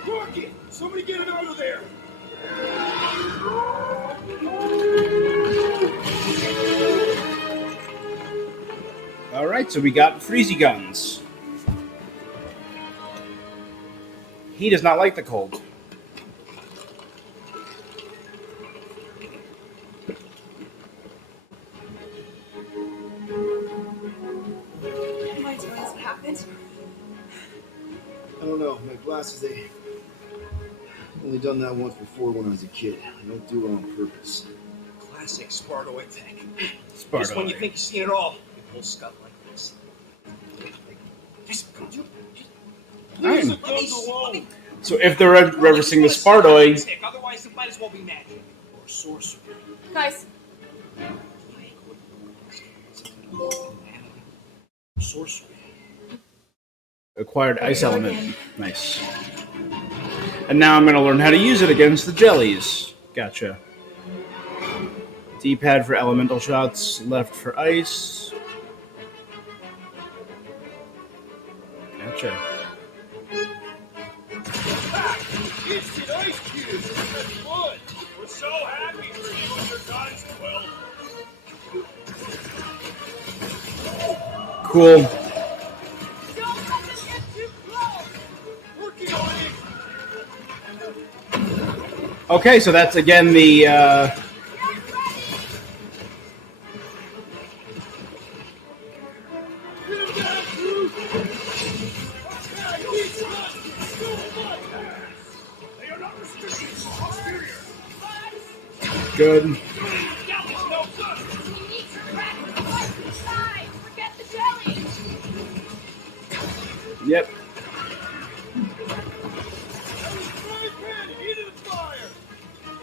Rocket! Somebody get it out of there! All right, so we got freezy guns. He does not like the cold. Am I doing what happened? I don't know, my glasses, they only done that once before when I was a kid. I don't do it on purpose. Classic Spartoid thing. Sparta. Just when you think you've seen it all, you pull stuff like this. Just go do. Fine. Let me. So if they're referencing the Spartoid, Otherwise, it might as well be magic. Or sorcery. Guys, Sorcery. acquired ice element. Nice. And now I'm going to learn how to use it against the jellies. Gotcha. D-pad for elemental shots, left for ice. Gotcha. Instant ice cubes! That's fun! We're so happy for you and your guns, Quill. Cool. don't let them get too close! Working on it! Okay, so that's again the Get ready! Get him down, Groot! Okay, he's not! So much! They are not restricted! Exterior! good. We need to crack the parts inside! Forget the jelly! Yep. That was frying pan into the fire!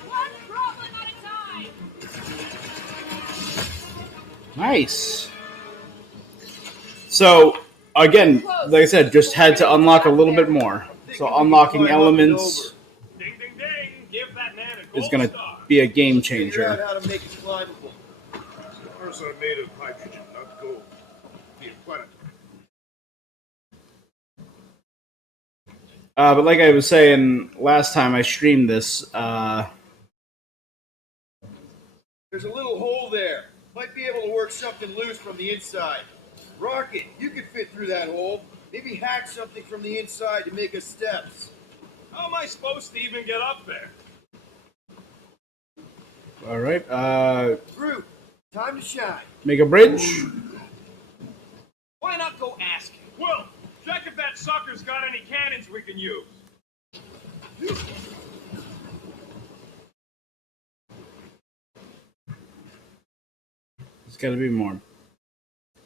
One problem at a time! Nice. So, again, like I said, just had to unlock a little bit more. So unlocking elements Ding, ding, ding. Give that man a is gold going to star. be a game Figure out changer. how to make it climbable. Stars are made of hydrogen, not gold. The planet. But like I was saying last time I streamed this, There's a little hole there. Might be able to work something loose from the inside. Rocket, you could fit through that hole. Maybe hack something from the inside to make us steps. How am I supposed to even get up there? all right, Groot, time to shine. make a bridge. Why not go ask him? Quill, check if that sucker's got any cannons we can use. got to be more.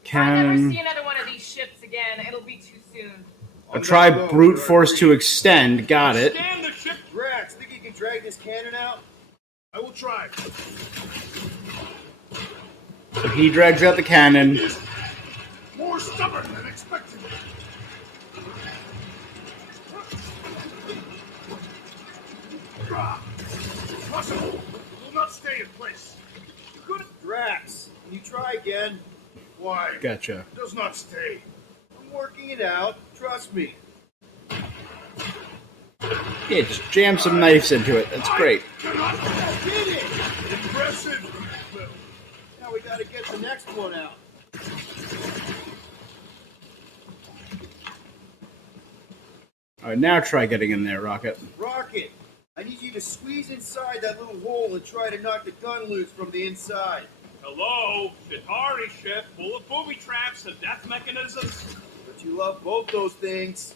If I never see Cannon. another one of these ships again, it'll be too soon. Try brute force to extend. Got it. Scan the ship. Drax, think you can drag this cannon out? I will try. So he drags out the cannon. More stubborn than expected. Possible. Will not stay in place. Good Drax, can you try again? Why? Gotcha. It does not stay. I'm working it out. Trust me. Yeah, just jam some knives into it. That's great. Cannot Did it! impressive. Well, Now we gotta get the next one out. All right, now try getting in there, Rocket. Rocket, I need you to squeeze inside that little hole and try to knock the gun loose from the inside. Hello, Chitauri ship full of booby traps and death mechanisms. But you love both those things.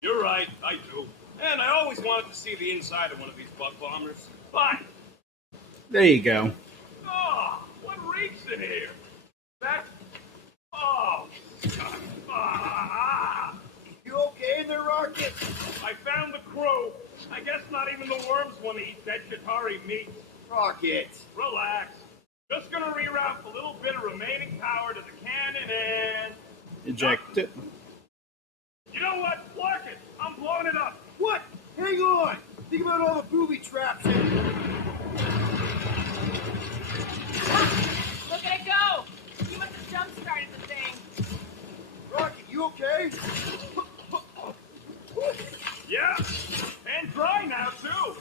You're right, I do. And I always wanted to see the inside of one of these bug bombers. But, There you go. what reeks in here? That, oh, You okay in there, Rocket? I found the crew. I guess not even the worms want to eat dead Chitauri meat. Rocket. Relax. Just gonna reroute a little bit of remaining power to the cannon and... Eject it. You know what? Clark it! I'm blowing it up! What? Hang on. Think about all the booby traps in it. Look at it go! You must have jump-started the thing. Rocket, you okay? Yeah! And dry now, too!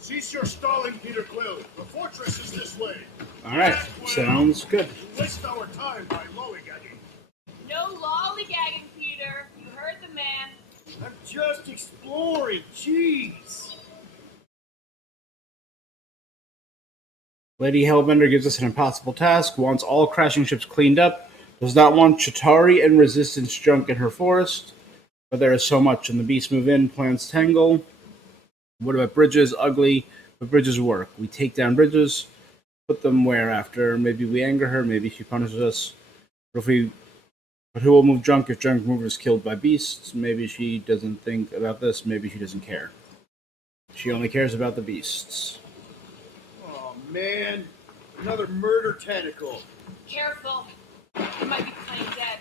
Cease your stalling, Peter Quill. The fortress is this way. All right, sounds good. You waste our time by lollygagging. No lollygagging, Peter. You heard the man. I'm just exploring. Jeez. Lady Hellbender gives us an impossible task, wants all crashing ships cleaned up, does not want Chitauri and Resistance junk in her forest, but there is so much, and the beasts move in, plans tangle. What about bridges? Ugly, but bridges work. We take down bridges, put them where after? Maybe we anger her, maybe she punishes us. But who will move junk if junk mover is killed by beasts? Maybe she doesn't think about this, maybe she doesn't care. She only cares about the beasts. Oh, man. Another murder tentacle. Careful. You might be plain dead.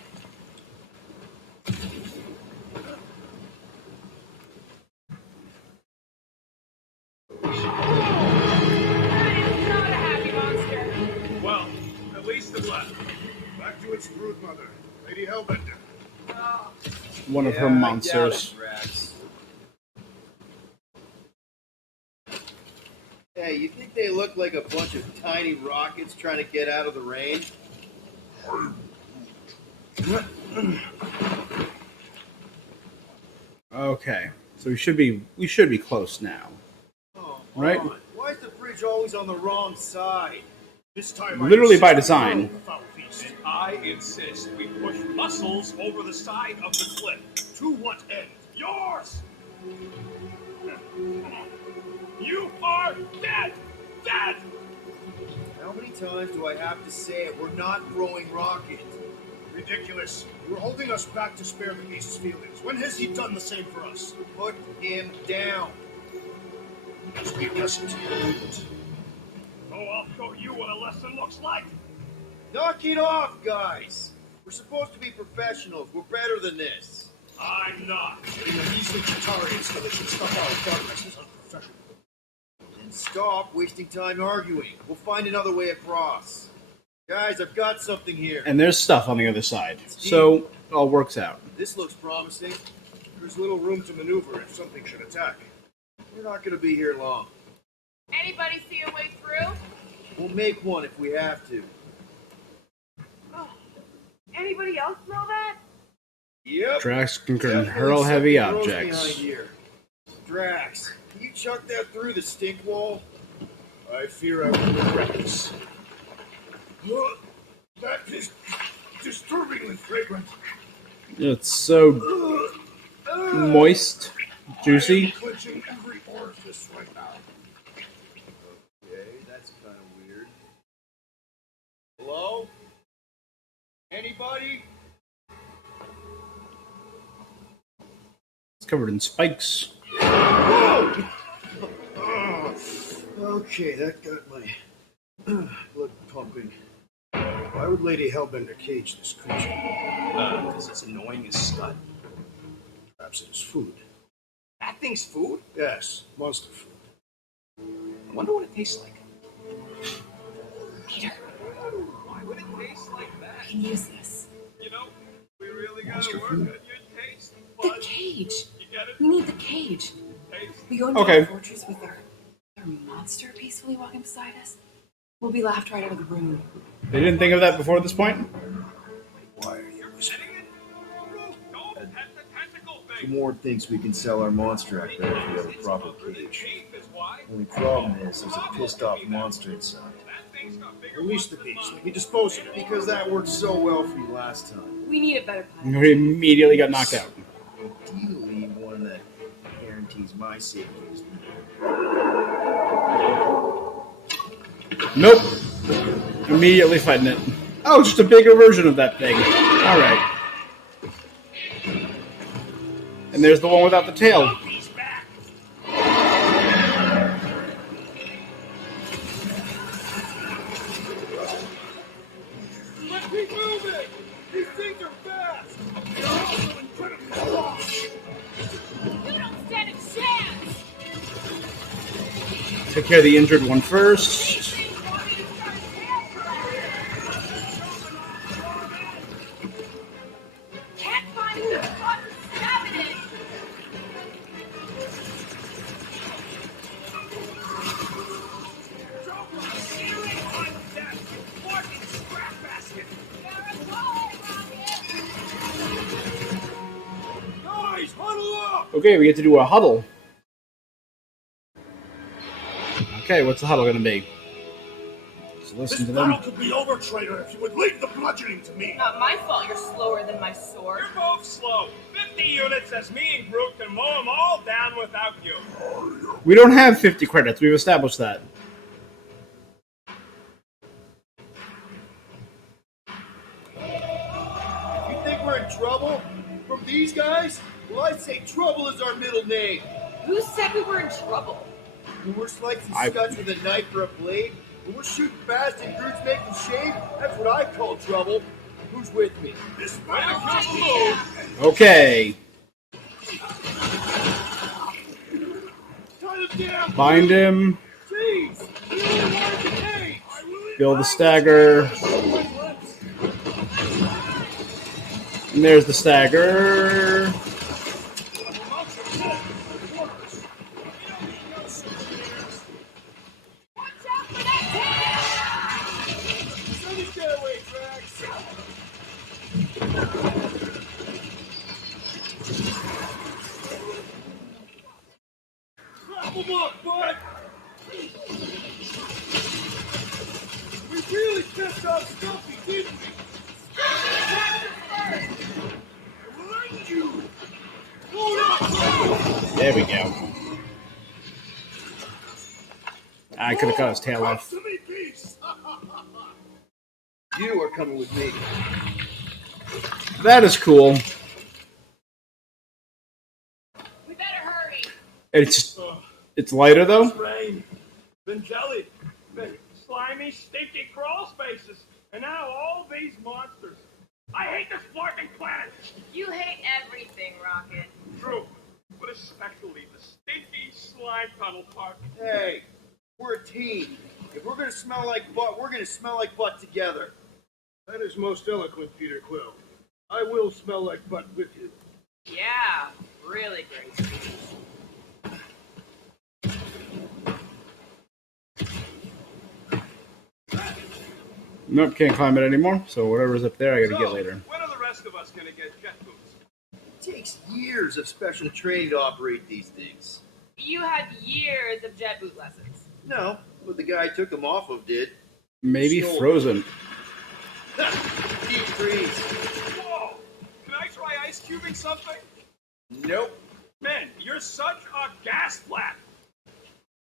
That is not a happy monster. Well, at least it left. Back to its brood mother, Lady Hellbender. Oh, One of her I doubt monsters. it, Drax. Hey, you think they look like a bunch of tiny rockets trying to get out of the rain? Okay, so we should be close now. Oh, Right. on. Why is the bridge always on the wrong side? This time Literally I by insist on design. the foul beast. And I insist we push muscles over the side of the cliff. To what end? Yours! You are dead! Dead! How many times do I have to say it? We're not throwing rockets. Ridiculous. You're holding us back to spare the beast's feelings. When has he done the same for us? Put him down. As we listen to you. Oh, I'll show you what a lesson looks like. Knock it off, guys. We're supposed to be professionals. We're better than this. I'm not. Getting a measly Chitauri installation stuck out of progress is unprofessional. Then stop wasting time arguing. We'll find another way across. Guys, I've got something here. And there's stuff on the other side. So it all works out. This looks promising. There's little room to maneuver if something should attack. We're not going to be here long. anybody see a way through? We'll make one if we have to. Oh. Anybody else know that? Yep. Drax can Definitely hurl heavy something gross behind objects. here. Drax, can you chuck that through the stink wall? I fear I will regret this. That is disturbingly fragrant. It's so moist, I juicy. am clenching every orifice right now. Okay, that's kind of weird. Anybody? It's covered in spikes. Whoa! Okay, that got my blood pumping. Why would Lady Hellbender cage this creature? Because it's annoying as scut. Perhaps it is food. That thing's food? Yes, monster food. I wonder what it tastes like. Peter, Why would it taste like we that? can use this. You know, we really Monster gotta work food. on your taste The buds. cage. You get it? We need the cage. Taste. We go into Okay. the fortress with our monster peacefully walking beside us. We'll be laughed right out of the room. They didn't think of that before this point? Why are you listening? Hitting it? Don't pet the tentacle Two thing. more thinks we can sell our monster out there if we have a proper The cage. chief is why. Only problem is there's a pissed off monster inside. That thing's got bigger Release the ones than beast. mine. We dispose of it. Because that worked so well for you last time. We need a better plan. We immediately got knocked out. Ideally, one that guarantees my safety is Nope. Immediately fighting it. Oh, just a bigger version of that thing. Alright. And there's the one without the tail. He's back. Let's keep moving! These things are fast! They're also incredibly strong! You don't stand a chance! Take care of the injured one first. Can't find the spot to stab it in! Guys, huddle up! Okay, we get to do a huddle. Okay, what's the huddle going to be? Just This listen to battle them. could be over, traitor, if you would leave the bludgeoning to me! Not my fault you're slower than my sword. You're both slow. 50 units as me and Groot can mow them all down without you. We don't have 50 credits. We've established that. You think we're in trouble? From these guys? Well, I'd say trouble is our middle name. Who said we were in trouble? When we're slicing I- scuds with a knife or a blade, when we're shooting fast and Groot's making shade, that's what I call trouble. Who's with me? This Way to battle kill is the alone! move. Okay. Tie them down! Bind him. Jeez! We only wanted the cage! Build the stagger. And there's the stagger. Watch out for that Send these getaway tracks! Clap 'em up, bud! We really pissed off Stumpy, didn't we? We'll end you! Load up! There we go. I could have cut his tail off. To me, peace! You are coming with me. That is cool. We better hurry. It's lighter though. Rain. Then jelly. Then slimy, stinky crawl spaces. And now all these monsters. I hate this fucking planet. You hate everything, Rocket. True. But especially the stinky slime tunnel part. Hey, we're a team. If we're gonna smell like butt, we're gonna smell like butt together. That is most eloquent, Peter Quill. I will smell like butt with you. Yeah, really great. Nope, can't climb it anymore. So whatever's up there, I gotta So, get later. when are the rest of us gonna get jet boots? It takes years of special training to operate these things. You had years of jet boot lessons. No, but the guy I took them off of did. Maybe Still- frozen. Deep freeze. Whoa! Can I try ice cubing something? Nope. Man, you're such a gas flap.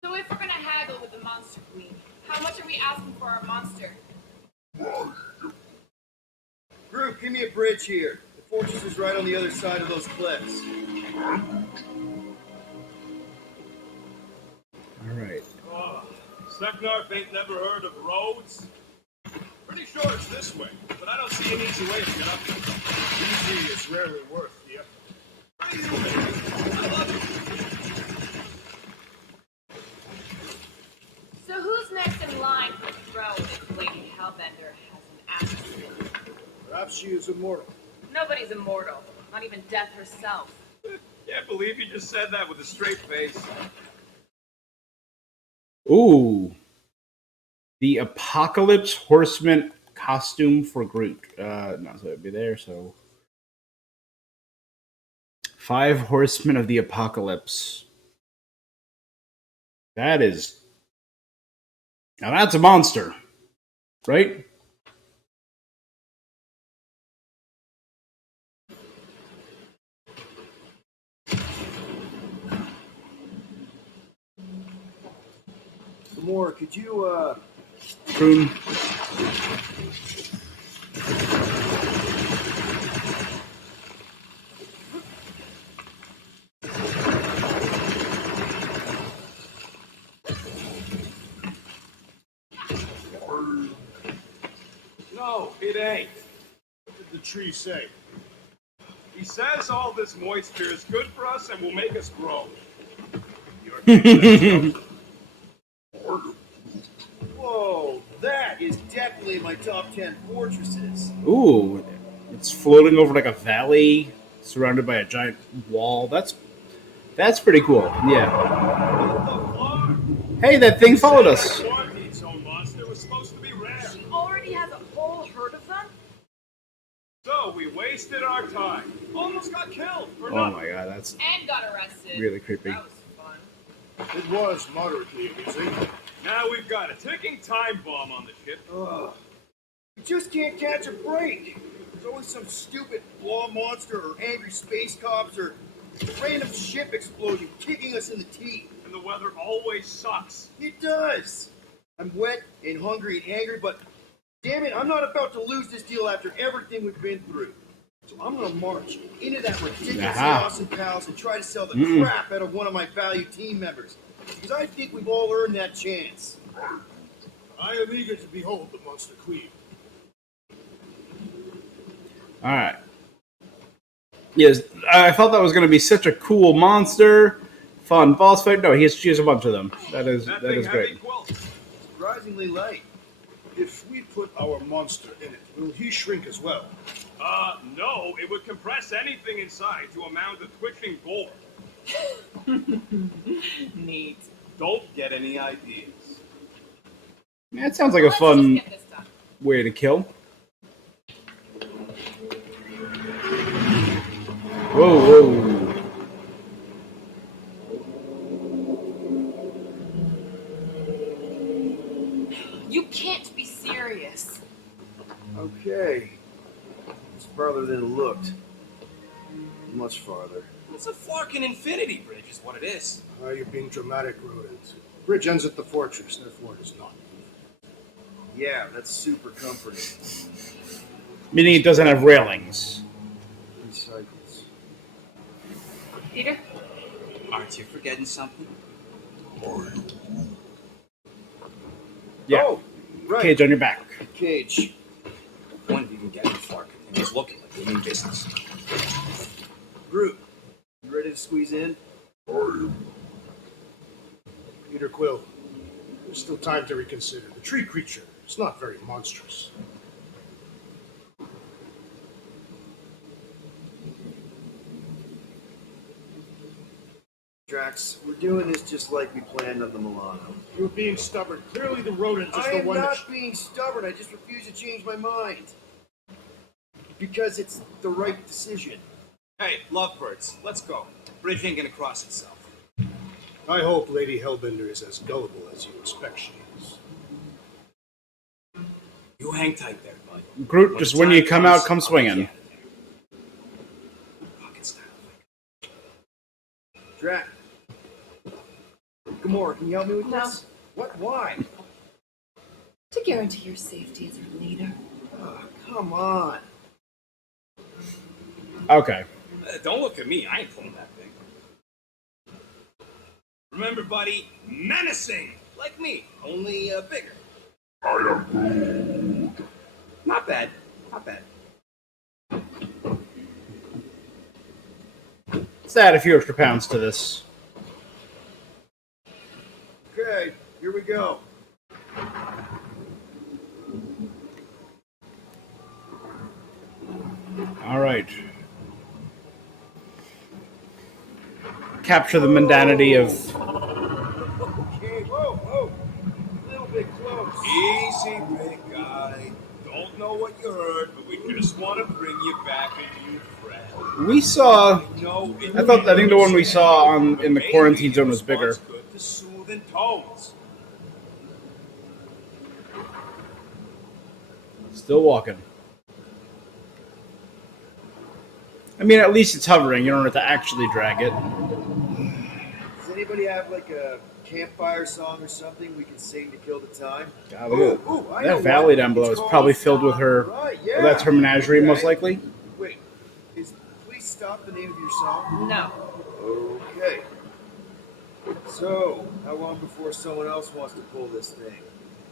So if we're gonna haggle with the Monster Queen, how much are we asking for our monster? Group, give me a bridge here. The fortress is right on the other side of those cliffs. All right. Seknarf ain't never heard of roads? Pretty sure it's this way, but I don't see an easy way to get up here. Easy is rarely worth the effort. What do you mean? I love you. So who's next in line for the throne if Lady Hellbender has an accident? Perhaps she is immortal. Nobody's immortal, not even death herself. Can't believe you just said that with a straight face. Ooh. The Apocalypse Horseman costume for Groot. No, so it'd be there, so. 5 Horsemen of the Apocalypse. That is. Now that's a monster, right? Gamora, could you, Prune. No, it ain't. What did the tree say? He says all this moisture is good for us and will make us grow. Whoa, that is definitely my top 10 fortresses. Ooh. It's floating over like a valley, surrounded by a giant wall. That's pretty cool. Yeah. Hey, that thing followed us. Quarantine's own monster was supposed to be rare. She already has a whole herd of them? So we wasted our time. Almost got killed for Oh nothing. my god, that's And got arrested. really creepy. That was fun. It was moderately amusing. Now we've got a ticking time bomb on the ship. Ugh. You just can't catch a break. There's always some stupid blob monster or angry space cops or random ship explosion kicking us in the teeth. And the weather always sucks. It does. I'm wet and hungry and angry, but damn it, I'm not about to lose this deal after everything we've been through. So I'm gonna march into that ridiculously Aha. awesome palace and try to sell the crap out of one of my valued team members. Because I think we've all earned that chance. I am eager to behold the Monster Queen. All right. Yes, I thought that was going to be such a cool monster, fun boss fight. No, she has a bunch of them. That is Heavy great. quilt. Surprisingly light. If we put our monster in it, will he shrink as well? No, it would compress anything inside to a mound of twitching gore. Neat. Don't get any ideas. Yeah, it sounds like a Let's fun just get this done. way to kill. Whoa, whoa. You can't be serious. Okay. It's farther than it looked. Much farther. It's a fucking infinity bridge, is what it is. You're being dramatic, Rodent. Bridge ends at the fortress, therefore it is not. Yeah, that's super comforting. Meaning it doesn't have railings. 3 cycles. Peter? Aren't you forgetting something? Yeah. Oh, right. Cage on your back. Cage. When did you get it for? It was looking like we mean business. Groot, you ready to squeeze in? Peter Quill, there's still time to reconsider. The tree creature is not very monstrous. Drax, we're doing this just like we planned on the Milano. You're being stubborn. Clearly the rodent is I the am one not that... being stubborn. I just refuse to change my mind. Because it's the right decision. Hey, lovebirds, let's go. Bridge ain't gonna cross itself. I hope Lady Hellbender is as gullible as you expect she is. You hang tight there, bud. Groot, just when you come out, come swinging. Rocket style. Drax. Gamora, can you help me with No. this? What? Why? To guarantee your safety as our leader. Oh, come on. Okay. Don't look at me. I ain't pulling that thing. Remember, buddy, menacing, like me, only bigger. Not bad. Not bad. Let's add a few extra pounds to this. Okay, here we go. All right. Capture the mundanity of. Okay, whoa. A little bit close. Easy, big guy. Don't know what you heard, but we just want to bring you back a new friend. We saw. No, I think the one we saw in the quarantine zone was bigger. Good to soothing tones. Still walking. I mean, at least it's hovering. You don't have to actually drag it. Does anybody have like a campfire song or something we can sing to kill the time? God, look Ooh, I at know that valley one. down below. It's It's probably called- filled with her. Right, Well, yeah. that's her menagerie, most Okay. likely. Wait, is Please Stop the name of your song? No. Okay. So, how long before someone else wants to pull this thing?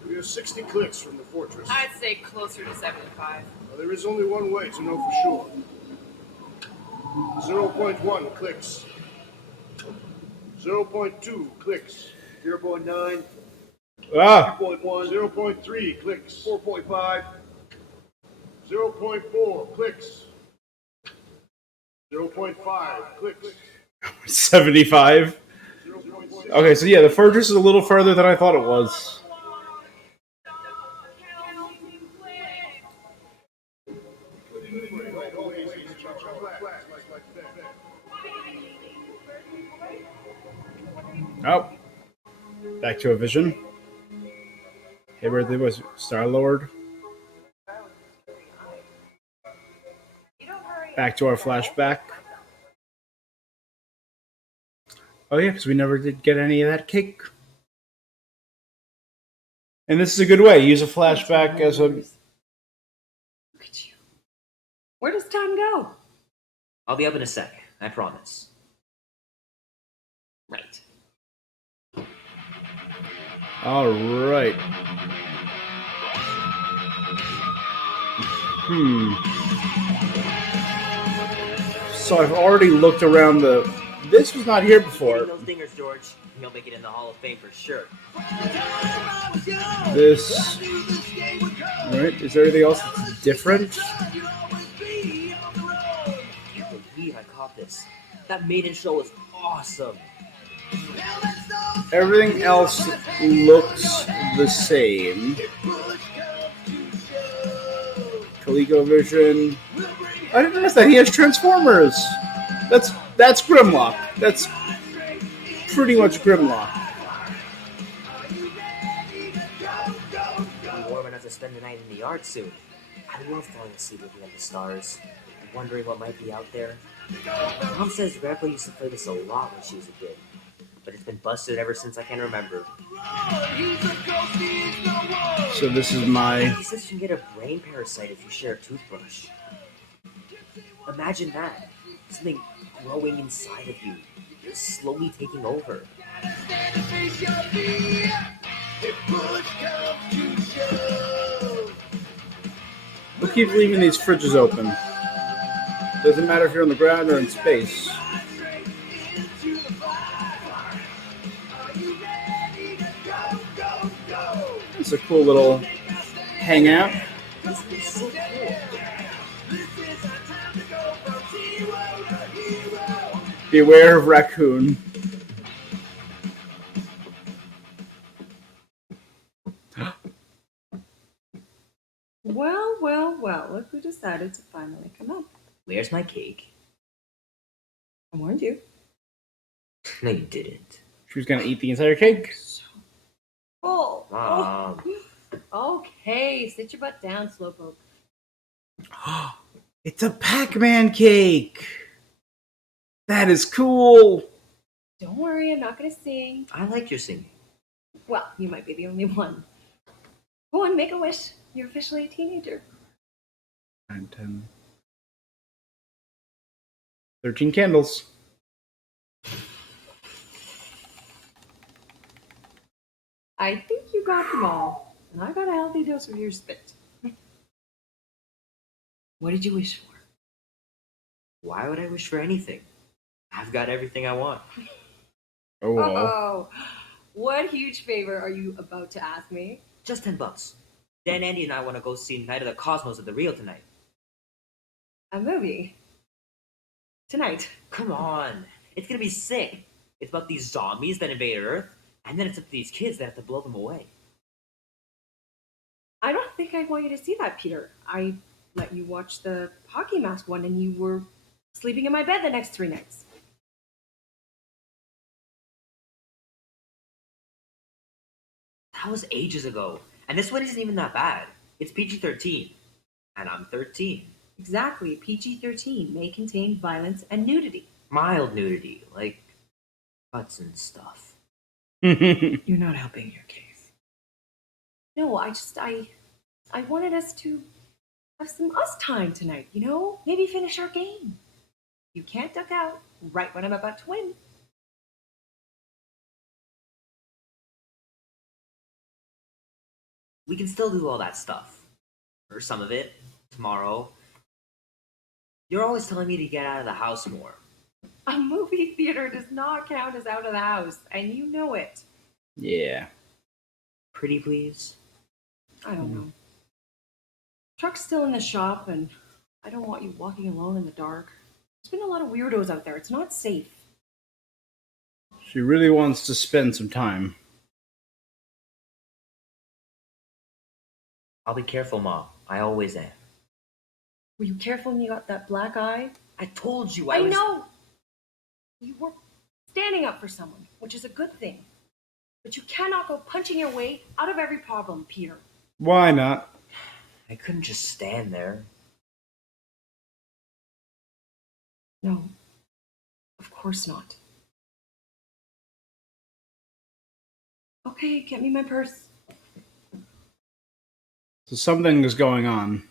We are 60 clicks from the fortress. I'd say closer to 75. Well, there is only one way to know for sure. 0.1 clicks. 0.2 clicks. 0.9, Ah, 2.1, 0.3 clicks. 4.5. 0.4 clicks. 0.5 clicks. 75. 0.6. Okay, so yeah, the fortress is a little further than I thought it was. Oh, back to a vision. Hey, birthday was Star-Lord. Back to our flashback. Oh yeah, because we never did get any of that cake. And this is a good way. Use a flashback as a. Look at you. Where does time go? I'll be up in a sec, I promise. Right. All right. So I've already looked around the. This was not here before. Those dingers, George. You'll make it in the Hall of Fame for sure. This. Right? Is there anything else that's different? Can't believe I caught this. That maiden show was awesome. Everything else looks the same. ColecoVision. I didn't notice that he has Transformers. That's Grimlock. That's pretty much Grimlock. It'll be warm enough to spend the night in the yard soon. I love falling asleep looking at the stars, wondering what might be out there. Mom says Grandpa used to play this a lot when she was a kid, but it's been busted ever since I can remember. So this is my. He says you can get a brain parasite if you share a toothbrush. Imagine that. Something growing inside of you, slowly taking over. We'll keep leaving these fridges open. Doesn't matter if you're on the ground or in space. It's a cool little hangout. This is so cool. Beware of raccoon. Well, look who decided to finally come up. Where's my cake? I warned you. No, you didn't. She was gonna eat the entire cake. Oh. Mom. Okay, sit your butt down, Slowpoke. It's a Pac-Man cake. That is cool. Don't worry, I'm not gonna sing. I like your singing. Well, you might be the only one. Go on, make a wish. You're officially a teenager. 9, 10. 13 candles. I think you got them all, and I got a healthy dose of your spit. What did you wish for? Why would I wish for anything? I've got everything I want. Oh, well. Oh, what huge favor are you about to ask me? Just $10. Dan, Andy, and I want to go see Night of the Cosmos at the Rio tonight. A movie? Tonight? Come on. It's gonna be sick. It's about these zombies that invade Earth, and then it's up to these kids that have to blow them away. I don't think I want you to see that, Peter. I let you watch the hockey mask one, and you were sleeping in my bed the next 3 nights. That was ages ago. And this one isn't even that bad. It's PG-13. And I'm 13. Exactly. PG-13 may contain violence and nudity. Mild nudity, like butts and stuff. You're not helping your case. No, I wanted us to have some us time tonight, you know? Maybe finish our game. You can't duck out right when I'm about to win. We can still do all that stuff. Or some of it. Tomorrow. You're always telling me to get out of the house more. A movie theater does not count as out of the house, and you know it. Yeah. Pretty please? I don't know. Truck's still in the shop, and I don't want you walking alone in the dark. There's been a lot of weirdos out there. It's not safe. She really wants to spend some time. I'll be careful, Mom. I always am. Were you careful when you got that black eye? I told you I was... know! You were standing up for someone, which is a good thing. But you cannot go punching your way out of every problem, Peter. Why not? I couldn't just stand there. No, of course not. Okay, get me my purse. So something is going on.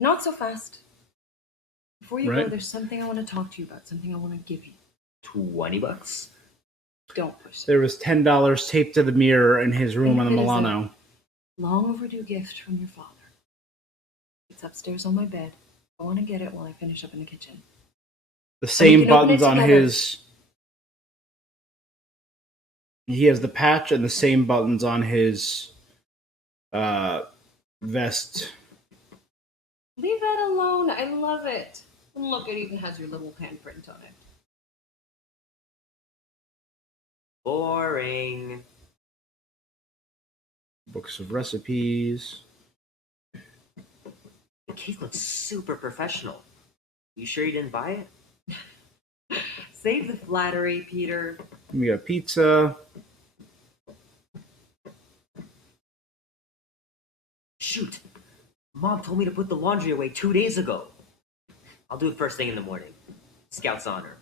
Not so fast. Before you Right. go, there's something I want to talk to you about, something I want to give you. $20? Don't push it. There was $10 taped to the mirror in his room on the It is a Milano. long overdue gift from your father. It's upstairs on my bed. I want to get it while I finish up in the kitchen. The same can open buttons it on together. his... He has the patch and the same buttons on his vest. Leave that alone. I love it. And look, it even has your little handprint on it. Boring. Books of recipes. The cake looks super professional. You sure you didn't buy it? Save the flattery, Peter. We got pizza. Shoot. Mom told me to put the laundry away 2 days ago. I'll do it first thing in the morning. Scout's honor.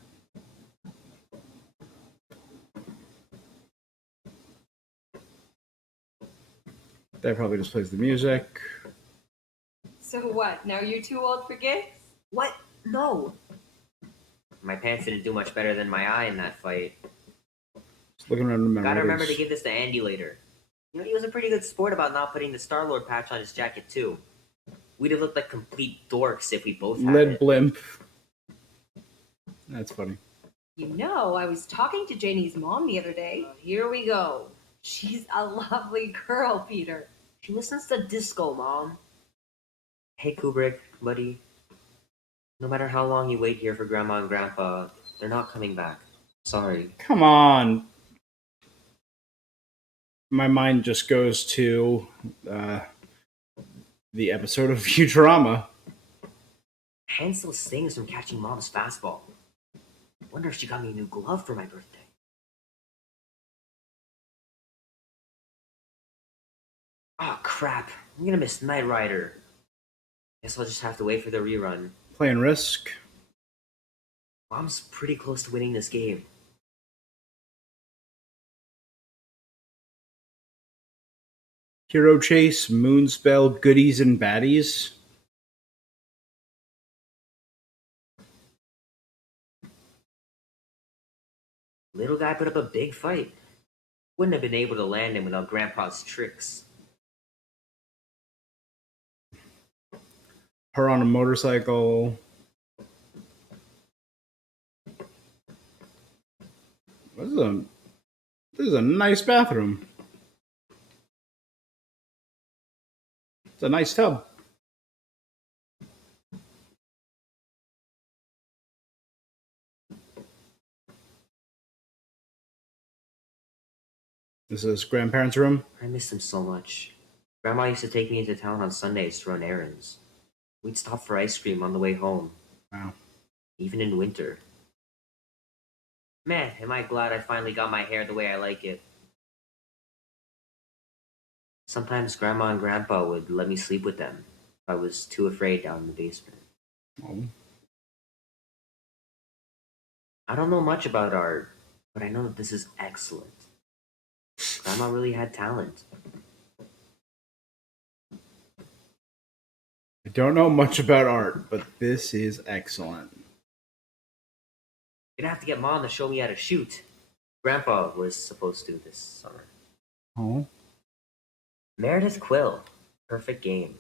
That probably just plays the music. So what? Now you're too old for gifts? What? No. My pants didn't do much better than my eye in that fight. Just looking around the memories. Gotta remember to give this to Andy later. You know, he was a pretty good sport about not putting the Star-Lord patch on his jacket, too. We'd have looked like complete dorks if we both had Lead it. blimp. That's funny. You know, I was talking to Janie's mom the other day. Here we go. She's a lovely girl, Peter. She listens to disco, Mom. Hey, Kubrick, buddy. No matter how long you wait here for Grandma and Grandpa, they're not coming back. Sorry. Come on. My mind just goes to the episode of Futurama. Hand still stings from catching Mom's fastball. Wonder if she got me a new glove for my birthday. Oh, crap. I'm gonna miss Knight Rider. Guess I'll just have to wait for the rerun. Playing Risk. Mom's pretty close to winning this game. Hero Chase, Moonspell, Goodies and Baddies. Little guy put up a big fight. Wouldn't have been able to land him without Grandpa's tricks. Her on a motorcycle. This is a nice bathroom. It's a nice tub. This is grandparents' room. I miss him so much. Grandma used to take me into town on Sundays to run errands. We'd stop for ice cream on the way home. Wow. Even in winter. Man, am I glad I finally got my hair the way I like it. Sometimes Grandma and Grandpa would let me sleep with them if I was too afraid down in the basement. Oh. I don't know much about art, but I know that this is excellent. Grandma really had talent. I don't know much about art, but this is excellent. Gonna have to get Mom to show me how to shoot. Grandpa was supposed to this summer. Oh. Meredith Quill. Perfect game.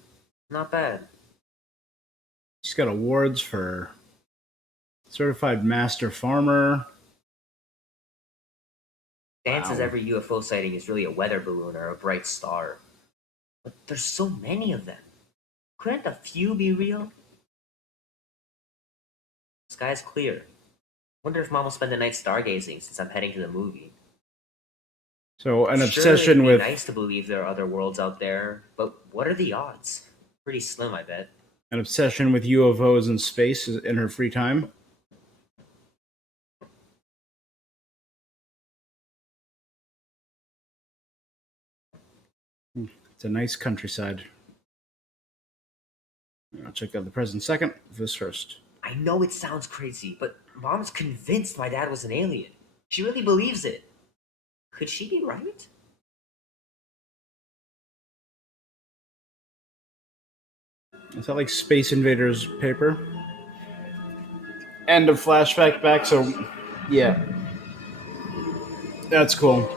Not bad. She's got awards for Certified Master Farmer. Dan says Wow. every UFO sighting is really a weather balloon or a bright star. But there's so many of them. Couldn't a few be real? Sky's clear. Wonder if Mom will spend the night stargazing since I'm heading to the movie. So an Sure, obsession it'd be with nice to believe there are other worlds out there, but what are the odds? Pretty slim, I bet. an obsession with UFOs and space in her free time. It's a nice countryside. I'll check out the present second. This first. I know it sounds crazy, but Mom's convinced my dad was an alien. She really believes it. Could she be right? Is that like Space Invaders paper? End of flashback back, so yeah. That's cool.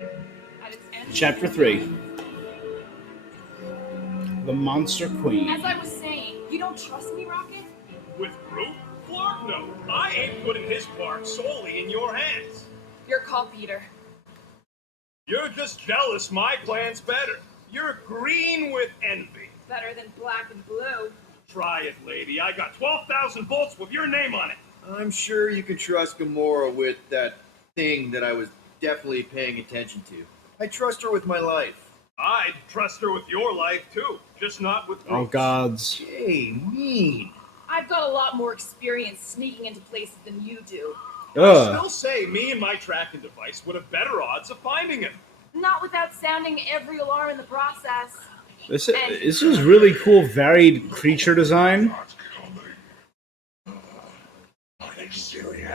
At its end, Chapter 3. The Monster Queen. as I was saying, you don't trust me, Rocket? With Groot? Clark, no. I ain't putting his part solely in your hands. Your call, Peter. You're just jealous my plan's better. You're green with envy. Better than black and blue. Try it, lady. I got 12,000 volts with your name on it. I'm sure you can trust Gamora with that thing that I was definitely paying attention to. I trust her with my life. I'd trust her with your life, too. Just not with Oh, Groot's. gods. Jay, mean. I've got a lot more experience sneaking into places than you do. Ugh. Still say me and my tracking device would have better odds of finding him. Not without sounding every alarm in the process. This is really cool, varied creature design.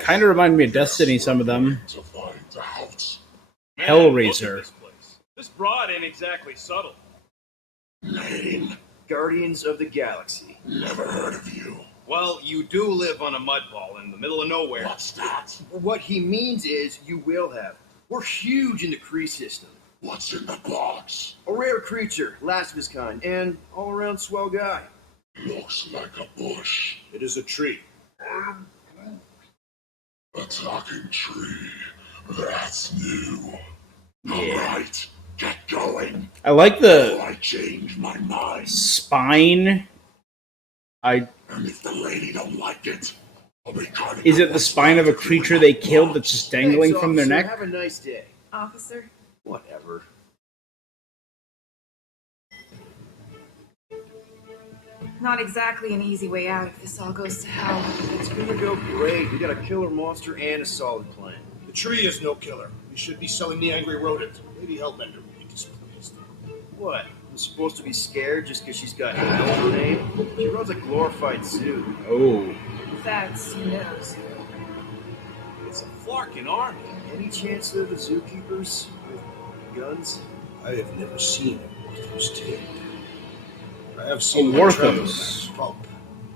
Kind of remind me of Destiny, some of them. Man, Hellraiser. look at this place. This broad ain't exactly subtle. Guardians of the Galaxy. Never heard of you. Well, you do live on a mud ball in the middle of nowhere. What's that? What he means is you will have. We're huge in the Kree system. What's in the box? A rare creature, last of his kind, and all-around swell guy. Looks like a bush. It is a tree. A talking tree. That's new. Yeah. Alright, get going. I like Or the I change my mind. spine. And if the lady don't like it, I'll be cutting Is her it the what's spine of a left creature between they the killed box. that's just dangling Thanks, from their officer. neck? Have a nice day. Officer, Whatever. not exactly an easy way out if this all goes to hell. It's gonna go great. We got a killer monster and a solid plan. The tree is no killer. We should be selling the angry rodent. Lady Hellbender will be displeased. What? I'm supposed to be scared just because she's got hell in her name? She runs a glorified zoo. Oh. That's who knows. It's a Flarkin army. Any chance they're the zookeepers with guns? I have never seen a Wortham's tail. I have A seen Wortham's. pulp.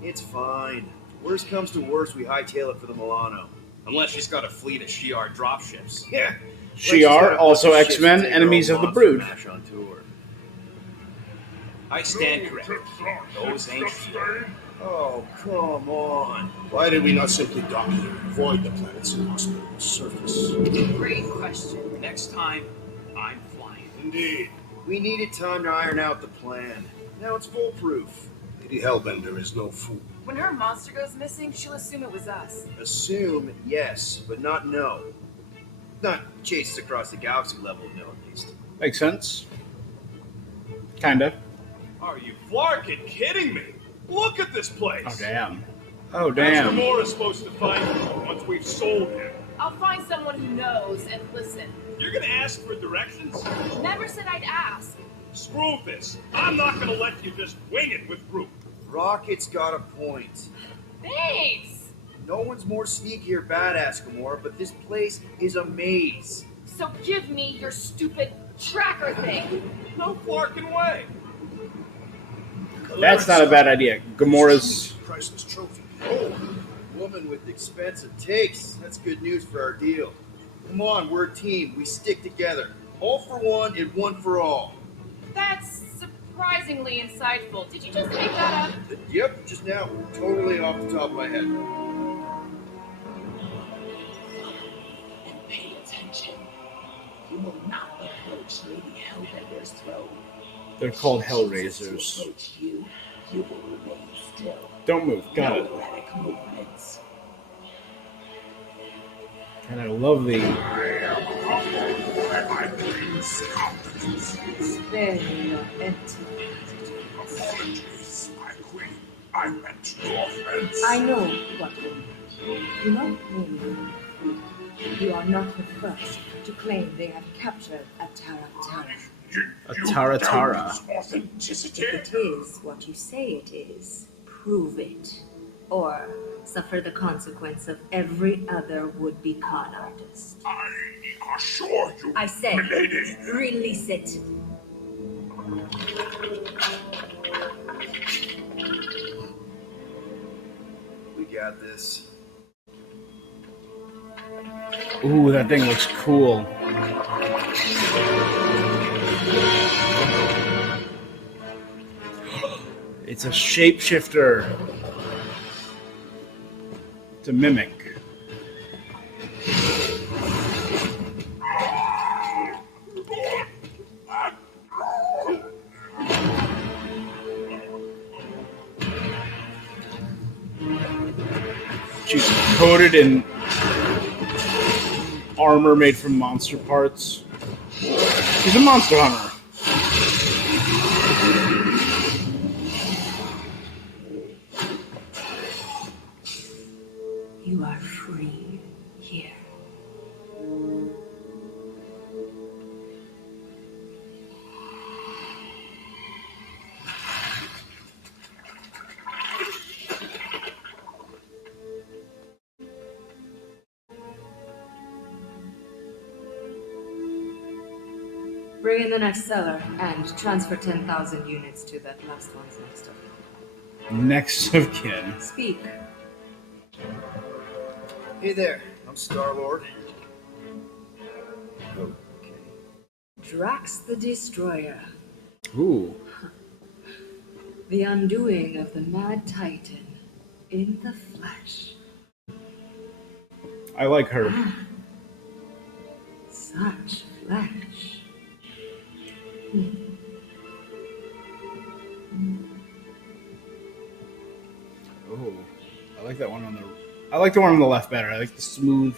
It's fine. Worst comes to worst, we hightail it for the Milano. Unless she's got a fleet of Shi'ar dropships. Yeah. Shi'ar, also X-Men, enemies of the Brood. Mash on tour. I stand corrected. Those ain't Shi'ar. Oh, come on. Why did we not simply dock here and avoid the planet's inhospitable surface? Great question. Next time, I'm flying. Indeed. We needed time to iron out the plan. Now it's foolproof. Lady Hellbender is no fool. When her monster goes missing, she'll assume it was us. Assume, yes, but not know. Not chase us across the galaxy level, no, at least. Makes sense. Kinda. Are you flarkin' kidding me? Look at this place. Oh, damn. Oh, That's damn. Gamora's supposed to find you once we've sold him. I'll find someone who knows and listen. You're gonna ask for directions? Never said I'd ask. Screw this. I'm not gonna let you just wing it with Groot. Rocket's got a point. Thanks. No one's more sneaky or badass, Gamora, but this place is a maze. So give me your stupid tracker thing. No flarkin' way. That's not a bad idea. Gamora's... Priceless trophy. Oh, woman with expensive takes. That's good news for our deal. Come on, we're a team. We stick together. All for one and one for all. That's surprisingly insightful. Did you just make that up? Yep, just now. Totally off the top of my head. And pay attention. You will not approach Lady Hellbender's throne. They're called If she chooses Hellraisers. to approach you, you will remain still. Don't move. Got No it. erratic movements. And I love the... Spare me your empty. Apologies, my queen. I meant no offense. I know what you mean. Do not blame me. You are not the first to claim they have captured a Tara. A Tara Tara. Authenticity. If it is what you say it is, prove it. Or suffer the consequence of every other would-be con artist. I assure you, I said, milady. release it. We got this. Ooh, that thing looks cool. It's a shapeshifter. It's a mimic. She's coated in armor made from monster parts. She's a monster hunter. You are free here. Bring in the next seller and transfer 10,000 units to that last one's next of kin. Next of kin. Speak. Hey there, I'm Star-Lord. Drax the Destroyer. Ooh. The undoing of the Mad Titan in the flesh. I like her. Such flesh. Ooh. I like that one on the... I like the one on the left better. I like the smooth...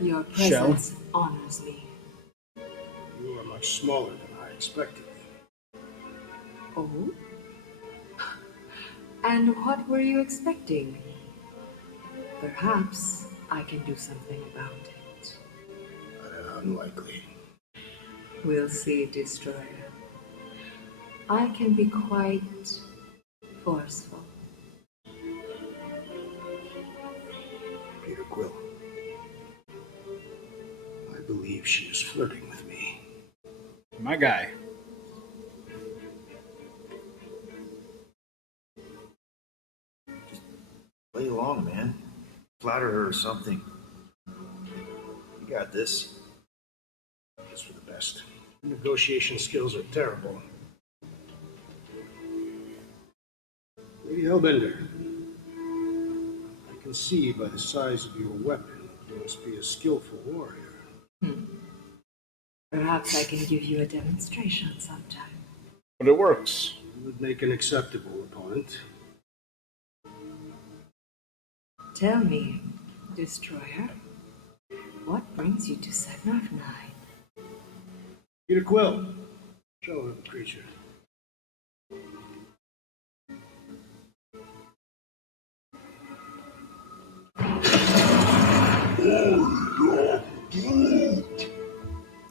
Your Shell. presence honors me. You are much smaller than I expected. Oh? And what were you expecting? Perhaps I can do something about it. Unlikely. We'll see, Destroyer. I can be quite forceful. Peter Quill. I believe she is flirting with me. My guy. Play along, man. Flatter her or something. You got this. Just for the best. Your negotiation skills are terrible. Lady Hellbender, I can see by the size of your weapon you must be a skillful warrior. Perhaps I can give you a demonstration sometime. But it works. You would make an acceptable opponent. Tell me, Destroyer, what brings you to Seknarf 9? Peter Quill, show her the creature.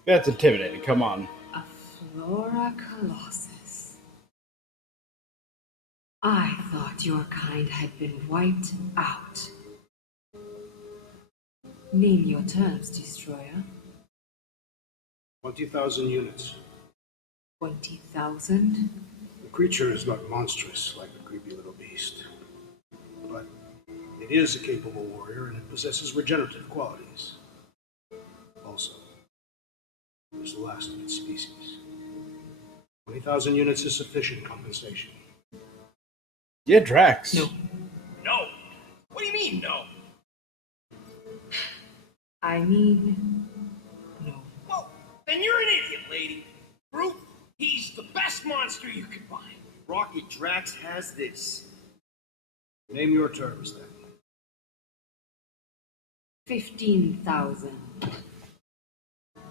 That's intimidating. Come on. A Flora Colossus. I thought your kind had been wiped out. Name your terms, Destroyer. 20,000 units. 20,000? The creature is not monstrous like the creepy little beast. But it is a capable warrior and it possesses regenerative qualities. Also, it is the last of its species. 20,000 units is sufficient compensation. Yeah, Drax. No. What do you mean, no? I mean, no. Well, then you're an idiot, lady. Brute, he's the best monster you could find. Rocket Drax has this. Name your terms then. 15,000.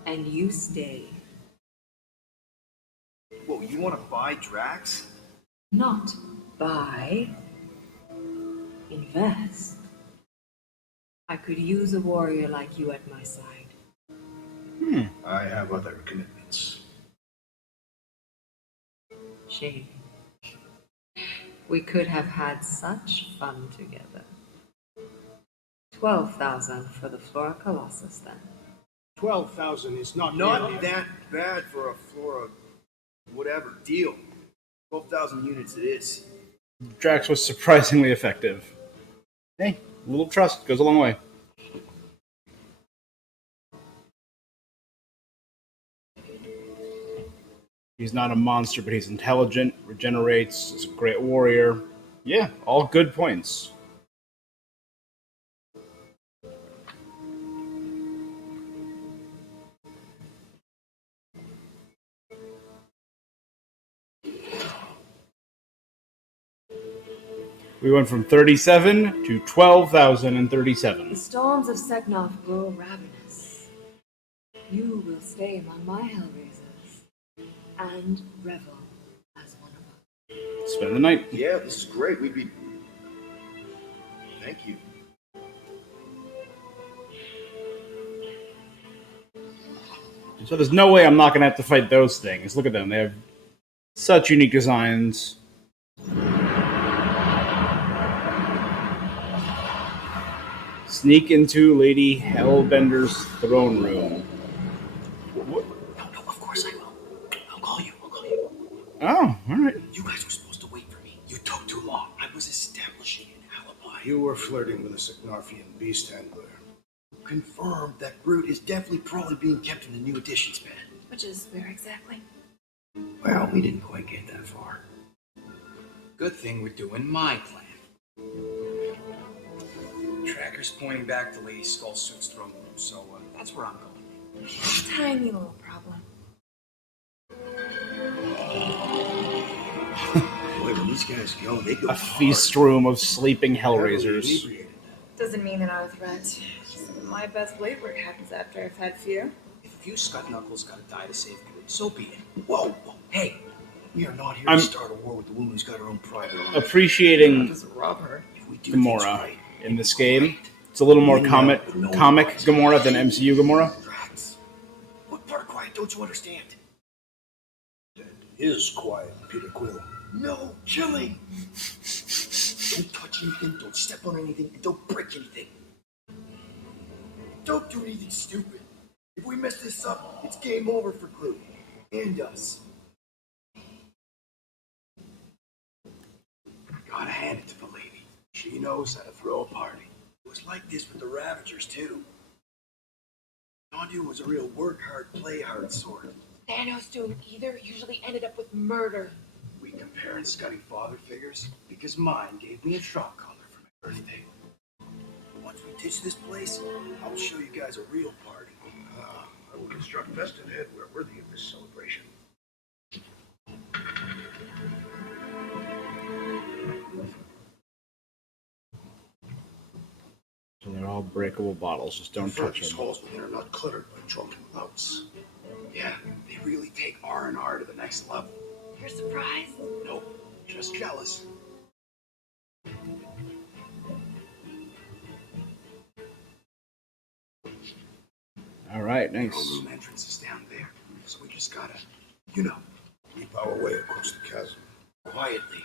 And you stay. Whoa, you want to buy Drax? Not buy. Invest. I could use a warrior like you at my side. I have other commitments. Shame. We could have had such fun together. 12,000 for the Flora Colossus, then. 12,000 is not Not that bad for a Flora whatever deal. 12,000 units it is. Drax was surprisingly effective. Hey, a little trust goes a long way. He's not a monster, but he's intelligent, regenerates, is a great warrior. Yeah, all good points. We went from 37 to 12,037. The storms of Seknarf grow ravenous. You will stay among my Hellraisers and revel as one of us. Spend the night. Yeah, this is great. We'd be. Thank you. So there's no way I'm not going to have to fight those things. Look at them. They have such unique designs. Sneak into Lady Hellbender's throne room. No, of course I will. I'll call you. Oh, alright. You guys were supposed to wait for me. You took too long. I was establishing an alibi. You were flirting with a Seknarfian beast handler. Confirmed that Brute is definitely probably being kept in the new editions, man. Which is where exactly? Well, we didn't quite get that far. Good thing we're doing my plan. Tracker's pointing back to Lady Skullsuit's throne room, so that's where I'm going. Tiny little problem. Boy, when these guys go, they go A feast room of sleeping Hellraisers. Doesn't mean they're not a threat. My best blade work happens after I've had few. If a few Scud Knuckles gotta die to save Groot, so be it. Whoa! Hey, We are not here I'm- to start a war with the woman who's got her own private army. Appreciating Just rob her. If we do things Gamora right, in this game. It's a little more comic Gamora than MCU Gamora. Drax, what part of quiet don't you understand? That is quiet, Peter Quill. No killing! Don't touch anything, don't step on anything, and don't break anything. Don't do anything stupid. If we mess this up, it's game over for Groot. And us. Gotta hand it to the lady. She knows how to throw a party. It was like this with the Ravagers, too. Yondu was a real work hard, play hard sort. Thanos doing either usually ended up with murder. We comparing Scotty father figures? Because mine gave me a shock collar for my birthday. Once we ditch this place, I'll show you guys a real party. I will construct vested headwear worthy of this celebration. So they're all breakable bottles. Just don't touch These them. halls within are not cluttered by drunken louts. Yeah, they really take R&R to the next level. You're surprised? Nope, just jealous. All right, The nice. room entrance is down there, so we just gotta, Keep our way across the chasm. quietly.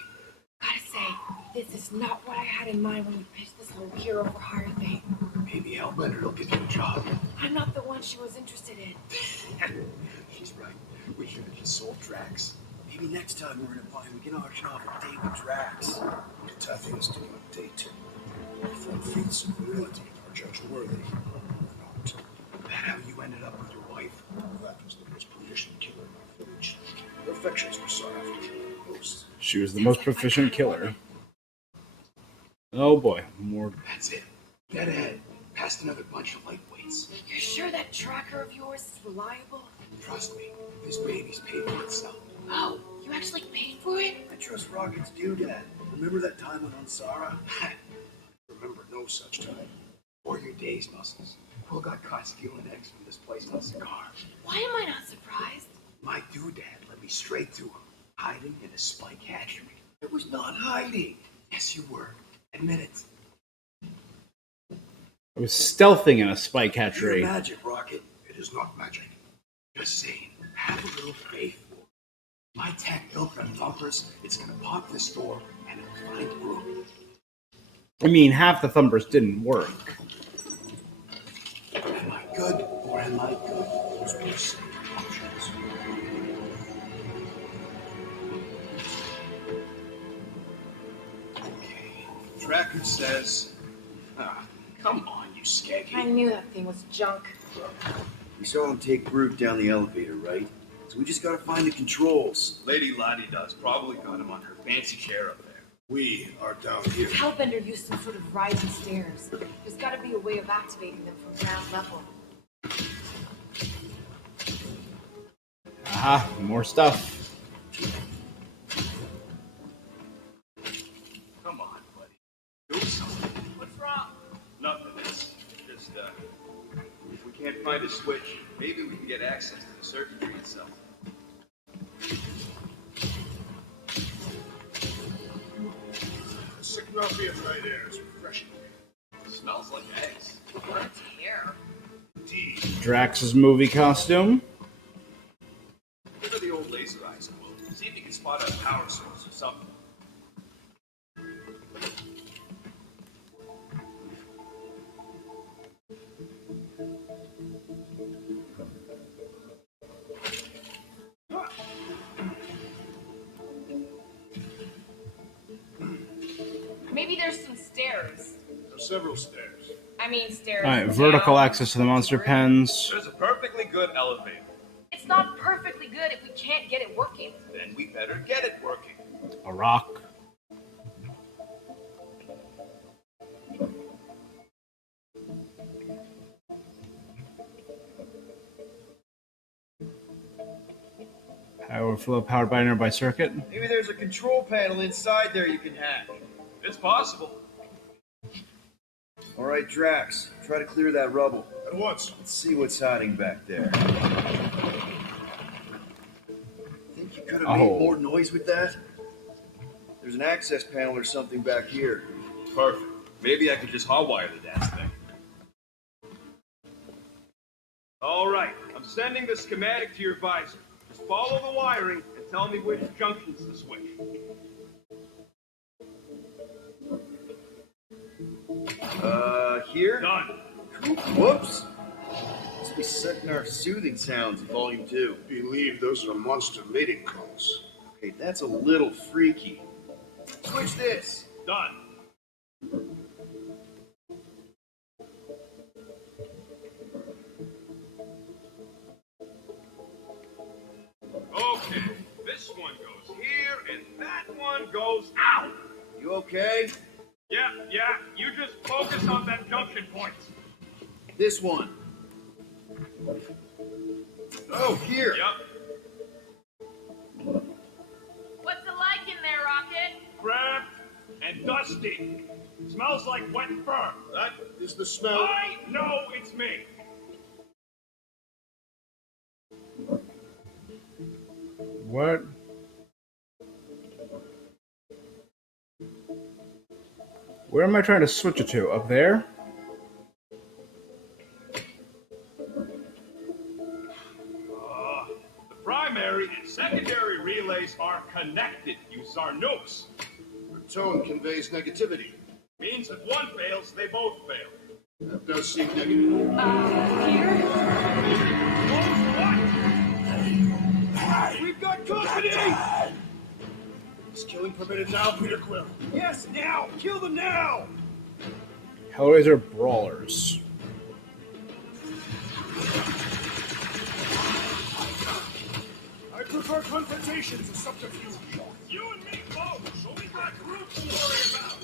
Gotta say, this is not what I had in mind when we pitched this whole hero for hire thing. Maybe Hellbender will get you a job. I'm not the one she was interested in. She's right. We should have just sold Drax. Maybe next time we're in a bind, we can auction off a date with Drax. Cathathians do not date. Perform feats of virility are judged worthy or not. That how you ended up with your wife? That was the most proficient killer in our village. Her affections were sought after most. She was the most proficient killer. Oh boy, more. That's it. Dead ahead. Past another bunch of lightweights. You're sure that tracker of yours is reliable? Trust me, this baby's paid for itself. Oh, you actually paid for it? I trust Rocket's dad. Remember that time on Ansara? Remember no such time. Or your days, Muscles. Quill got caught stealing eggs from this place on Cigar. Why am I not surprised? My dad led me straight to him, hiding in a spike hatchery. I was not hiding. Yes, you were. Admit it. I was stealthing in a spike Your hatchery. magic, Rocket. It is not magic. Just saying, have a little faith. My tech built on thumpers, it's gonna pop this door and it'll find Groot. I mean, half the thumpers didn't work. Am I good or am I good? Those were the same options. Okay. Tracker says. Come on, you skeggy. I knew that thing was junk. We saw him take Groot down the elevator, right? So we just gotta find the controls. Lady Lottie does. Probably got him on her fancy chair up there. We are down here. Hellbender used some sort of rising stairs. There's gotta be a way of activating them from ground level. Aha, more stuff. Come on, buddy. Do something. What's wrong? Nothing. It's just, if we can't find a switch, maybe we can get access to the circuitry itself. Seknarf night air is refreshing. Smells like eggs. What a tear. Indeed. Drax's movie costume. Give her the old laser eyes and we'll see if you can spot a power source or something. Maybe there's some stairs. There are several stairs. I mean stairs. All right, vertical down, access to the monster pens. There's a perfectly good elevator. It's not perfectly good if we can't get it working. Then we better get it working. A rock. Power flow powered by a nearby circuit. Maybe there's a control panel inside there you can hack. It's possible. All right, Drax, try to clear that rubble. At once. Let's see what's hiding back there. Think you could have made more noise with that? There's an access panel or something back here. Perfect. Maybe I could just hotwire the damn thing. All right, I'm sending the schematic to your visor. Just follow the wiring and tell me which junctions to switch. Here? Done. Whoops. It's Must be Seknarf soothing sounds in Volume 2. I believe those are monster mating calls. Okay, that's a little freaky. Switch this. Done. Okay, this one goes here, and that one goes out. You okay? Yeah, you just focus on them junction points. This one. Oh, here. Yep. What's it like in there, Rocket? Cramped and dusty. Smells like wet fur. That is the smell. I know it's me. What? Where am I trying to switch it to? Up there? The primary and secondary relays are connected. Use our nukes. The tone conveys negativity. Means if one fails, they both fail. That does seem negative. Peter? We've got company! Is killing permitted now, Peter Quill? Yes, now! Kill them now! Hellraiser Brawlers. I prefer confrontation to subterfuge. You and me both, so we got group to worry about.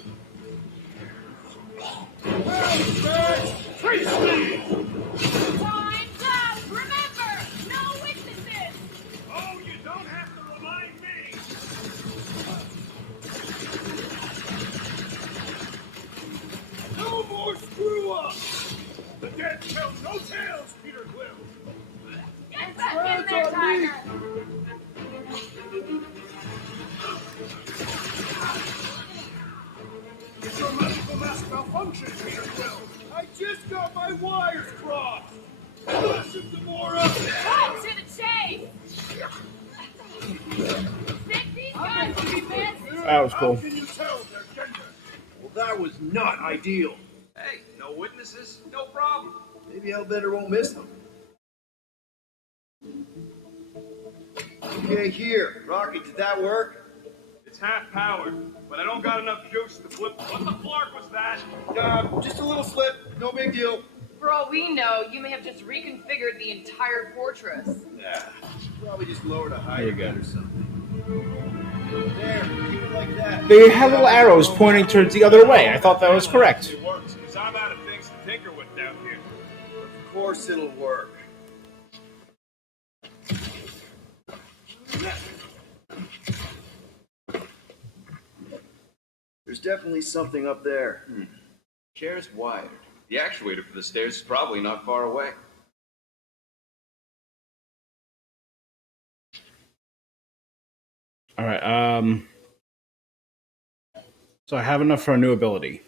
Time's up! Remember, no witnesses! Oh, you don't have to remind me! No more screw-ups! The dead tell no tales, Peter Quill! Get back in there, Tiger! It's your magical mask malfunction, Peter Quill! I just got my wires crossed! Listen to more of it! Cut to the chase! Think these guys will be missed? That was cool. How can you tell their gender? Well, that was not ideal. Hey, no witnesses, no problem. Maybe Hellbender won't miss them. Okay, here. Rocket, did that work? It's half powered, but I don't got enough juice to flip. What the flark was that? Just a little slip. No big deal. For all we know, you may have just reconfigured the entire fortress. Yeah, probably just lowered a There height you go. or something. There, keep it like that. They had little arrows pointing towards the other way. I thought that was correct. It works, because I'm out of things to tinker with down here. Of course it'll work. There's definitely something up there. Chair's wired. The actuator for the stairs is probably not far away. All right. So I have enough for a new ability.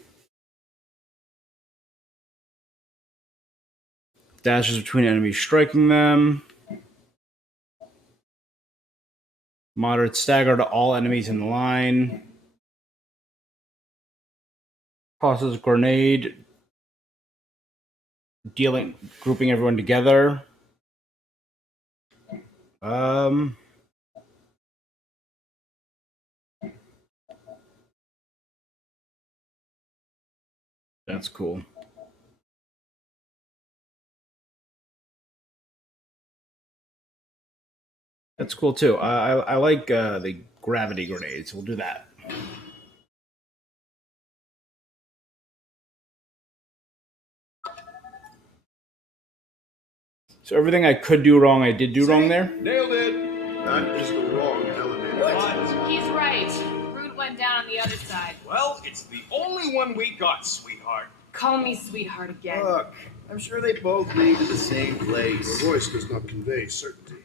Dashes between enemies, striking them. Moderate stagger to all enemies in the line. Tosses grenade, grouping everyone together. That's cool. That's cool too. I like the gravity grenades. We'll do that. So everything I could do wrong, I did do wrong there. Nailed it! That is the wrong element. What? He's right. Root went down on the other side. Well, it's the only one we got, sweetheart. Call me sweetheart again. Look, I'm sure they both made to the same place. The voice does not convey certainty.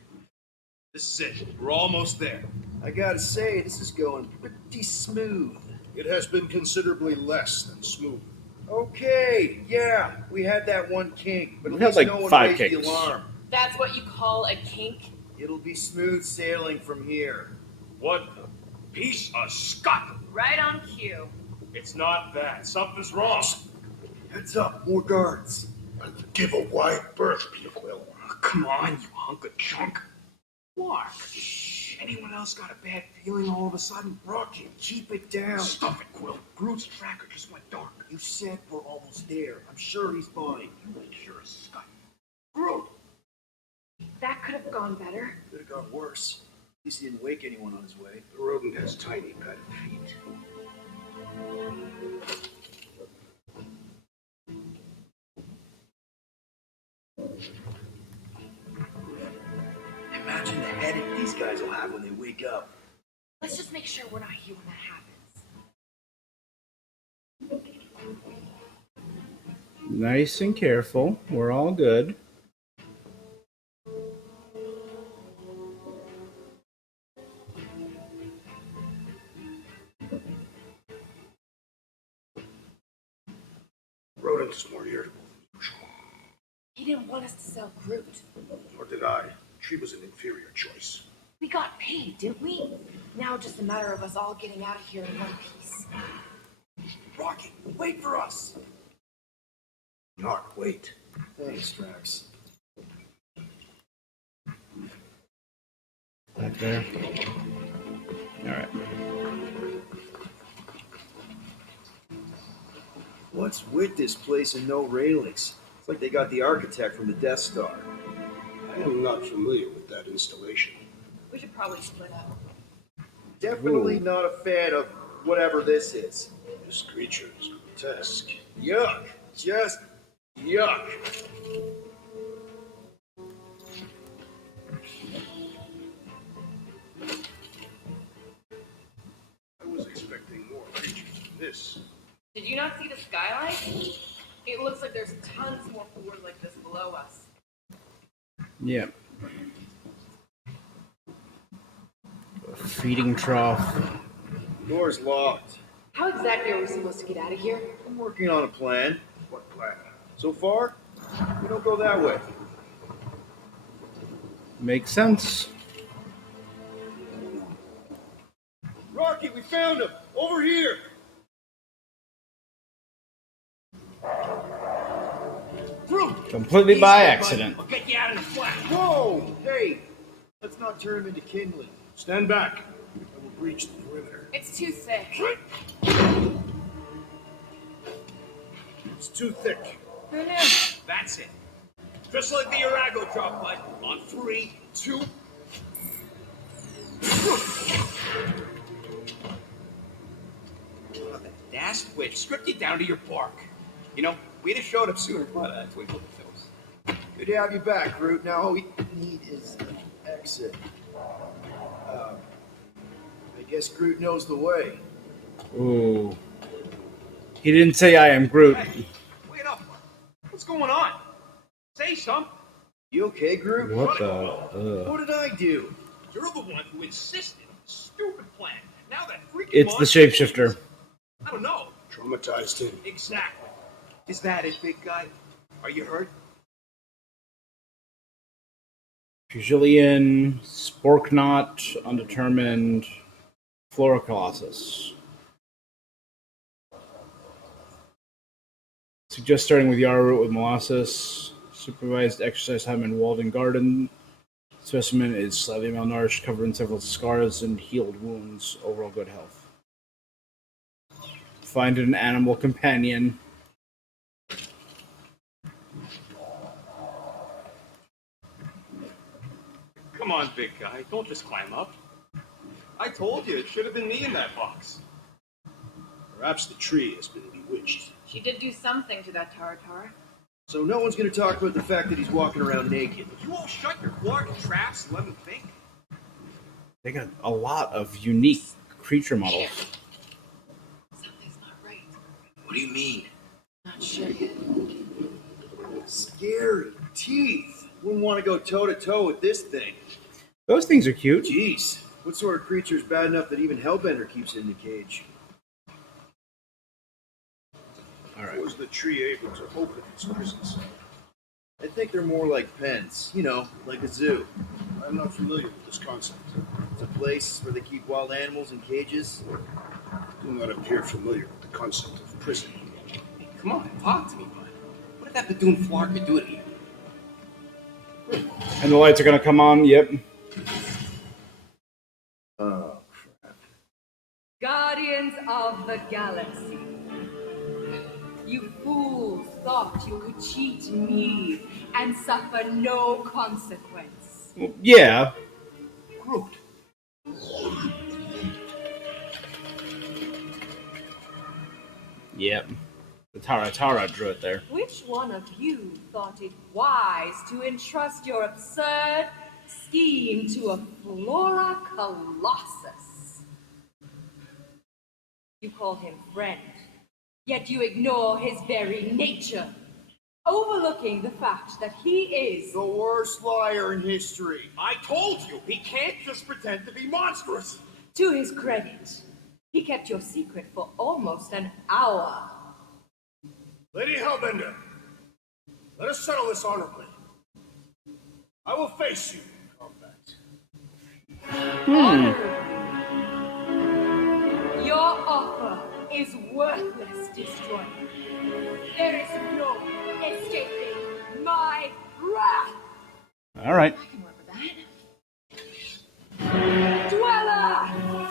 This is it. We're almost there. I gotta say, this is going pretty smooth. It has been considerably less than smooth. Okay, yeah, we had that one kink, but at We had, least like, no one 5 raised the kinks. alarm. That's what you call a kink? It'll be smooth sailing from here. What a piece of scut! Right on cue. It's not that. Something's wrong. Heads up, more guards. Give a wide berth, Peter Quill. Oh, come on, you hunk of junk. What? Anyone else got a bad feeling all of a sudden? Rocky, keep it down. Stuff it, Quill. Groot's tracker just went dark. You said we're almost there. I'm sure he's fine. You ain't sure as Scott. Groot! That could have gone better. Could have gone worse. At least he didn't wake anyone on his way. The rodent has tiny padded feet. Imagine the headache these guys will have when they wake up. Let's just make sure we're not here when that happens. Nice and careful. We're all good. Rodent is more irritable. He didn't want us to sell Groot. Nor did I. She was an inferior choice. We got paid, didn't we? Now just a matter of us all getting out of here in one piece. Rocky, wait for us! Not wait. Thanks, Drax. Back there. All right. What's with this place and no railings? It's like they got the architect from the Death Star. I am not familiar with that installation. We should probably split up. Definitely Ooh. not a fan of whatever this is. This creature is grotesque. Yuck. Just yuck. I was expecting more creatures than this. Did you not see the skyline? It looks like there's tons more floors like this below us. Yeah. A feeding trough. Door's locked. How exactly are we supposed to get out of here? I'm working on a plan. What plan? So far, we don't go that way. Makes sense. Rocky, we found him! Over here! Groot! Completely by accident. I'll get you out of the flat. Whoa! Hey! Let's not turn him into kindling. Stand back. I will breach the perimeter. It's too thick. It's too thick. Who knew? That's it. Just like the Arago drop, bud. On 3, 2. Oh, that dash whip stripped you down to your bark. You know, we'd have showed up sooner, but that's what we look at those. Good to have you back, Groot. Now all we need is an exit. I guess Groot knows the way. Ooh. He didn't say I am Groot. Hey, wait up. What's going on? Say something. You okay, Groot? What the? What did I do? You're the one who insisted on the stupid plan. Now that freaking It's the monster- shapeshifter. I don't know. Traumatized him. Exactly. Is that it, big guy? Are you hurt? Fusilian, Sporknot, Undetermined, Flora Colossus. Suggest starting with yarrow root with molasses. Supervised exercise time in Walden Garden. Specimen is slightly malnourished, covered in several scars and healed wounds. Overall good health. Find an animal companion. Come on, big guy. Don't just climb up. I told you, it should have been me in that box. Perhaps the tree has been bewitched. She did do something to that Taratar. So no one's gonna talk about the fact that he's walking around naked. You all shut your Clark traps and let him think. They got a lot of unique creature models. Something's not right. What do you mean? Not sure yet. Scary teeth. Wouldn't want to go toe to toe with this thing. Those things are cute. Jeez, what sort of creature is bad enough that even Hellbender keeps it in the cage? Alright. Was the tree able to open its prisons? I think they're more like pens, you know, like a zoo. I'm not familiar with this concept. It's a place where they keep wild animals in cages. I do not appear familiar with the concept of prison. Hey, come on, talk to me, bud. What What did that Bethune-Flarka do to you? And the lights are going to come on. Yep. Oh, crap. Guardians of the Galaxy. You fools thought you could cheat me and suffer no consequence. Well, yeah. Groot. Yep. The Tara drew it there. Which one of you thought it wise to entrust your absurd scheme to a Flora Colossus? You call him friend, yet you ignore his very nature, overlooking the fact that he is The worst liar in history. I told you, he can't just pretend to be monstrous. To his credit, he kept your secret for almost an hour. Lady Hellbender, let us settle this honorably. I will face you in combat. Honorably. Your offer is worthless, Destroyer. There is no escaping my wrath. All right. I can work with that. Dweller,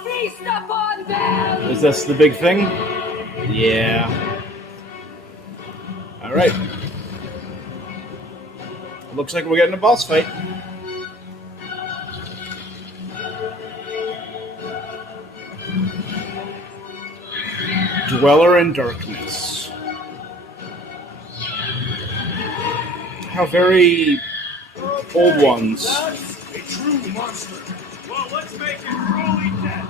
feast upon them! Is this the big thing? Yeah. All right. Looks like we're getting a boss fight. Dweller in Darkness. How very old ones. That's a true monster. Well, let's make it truly dead.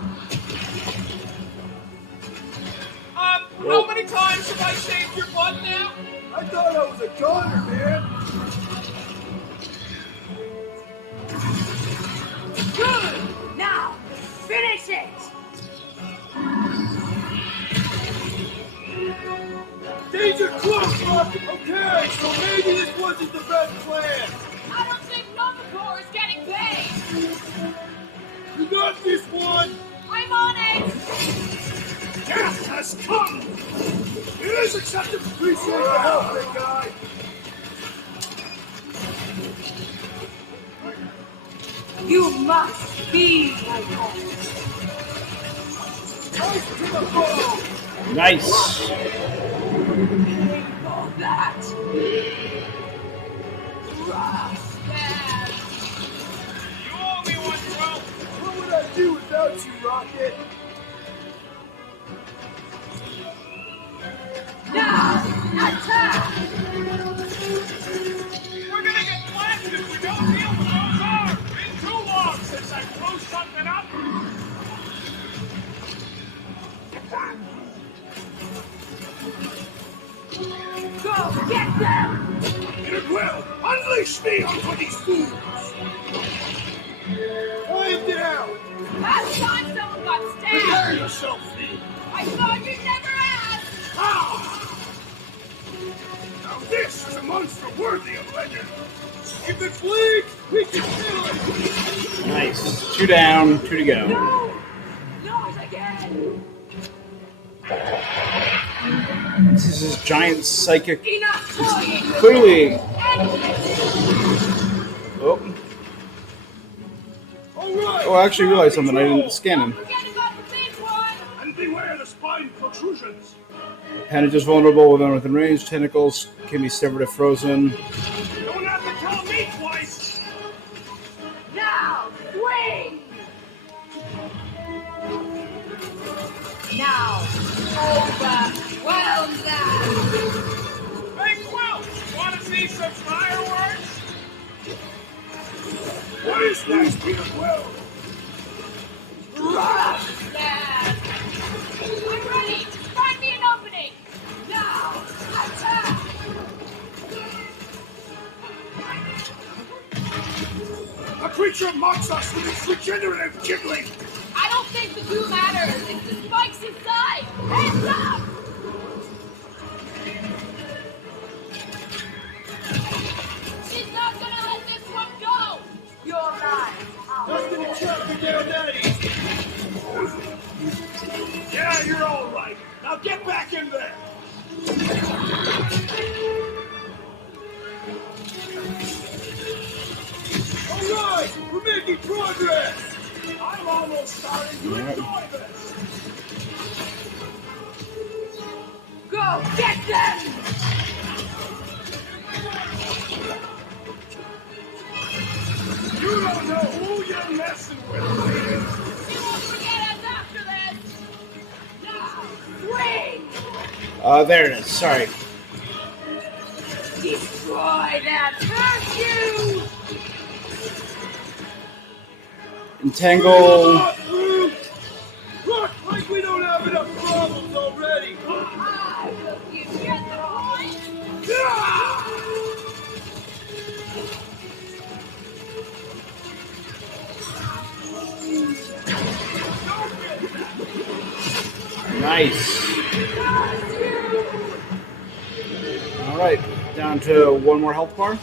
How many times have I saved your butt now? I thought I was a goner, man. Good! Now, finish it! Danger close, Rocket. Okay, so maybe this wasn't the best plan. I don't think Novacor is getting paid. You got this one. I'm on it. Death has come. It is accepted. Appreciate the help, big guy. You must be my god. Nice to the bone. Nice. Pay for that! You owe me one, bro. What would I do without you, Rocket? Now, attack! We're gonna get blasted if we don't deal with those arms. Been too long since I blew something up. Go get them! It will. Unleash me onto these fools. Quiet down. Last time someone got Prepare stabbed. yourself, Lee. I thought you'd never ask. Ah! Now this is a monster worthy of legend. If it bleeds, we can kill it. Nice. 2 down, 2 to go. No! Not again! This is his giant psychic. Enough toying! Clearly. Oh. All right. Oh, I actually realized something. I didn't scan him. Forget about the big one. And beware the spine protrusions. Appendage is vulnerable within range. Tentacles can be severed if frozen. You don't have to tell me twice. Now, swing! Now, overwhelm them! Hey, Quill, want to see some fireworks? What is next, Peter Quill? Yeah. I'm ready. Find me an opening. Now, attack! A creature mocks us with its regenerative jiggling. I don't think the goo matters. It's the spikes inside. Hands up! She's not gonna let this one go. Your lives are Nothing to track me down that easy. Yeah, you're all right. Now get back in there. We're making progress! I'm almost starting to enjoy this! Go get them! You don't know who you're messing with, lady! You won't forget us after this! Now, swing! There it is. Sorry. Destroy that virtue! Entangle. Look, like we don't have enough problems already! I will give you the point! Nice. All right, down to one more health bar.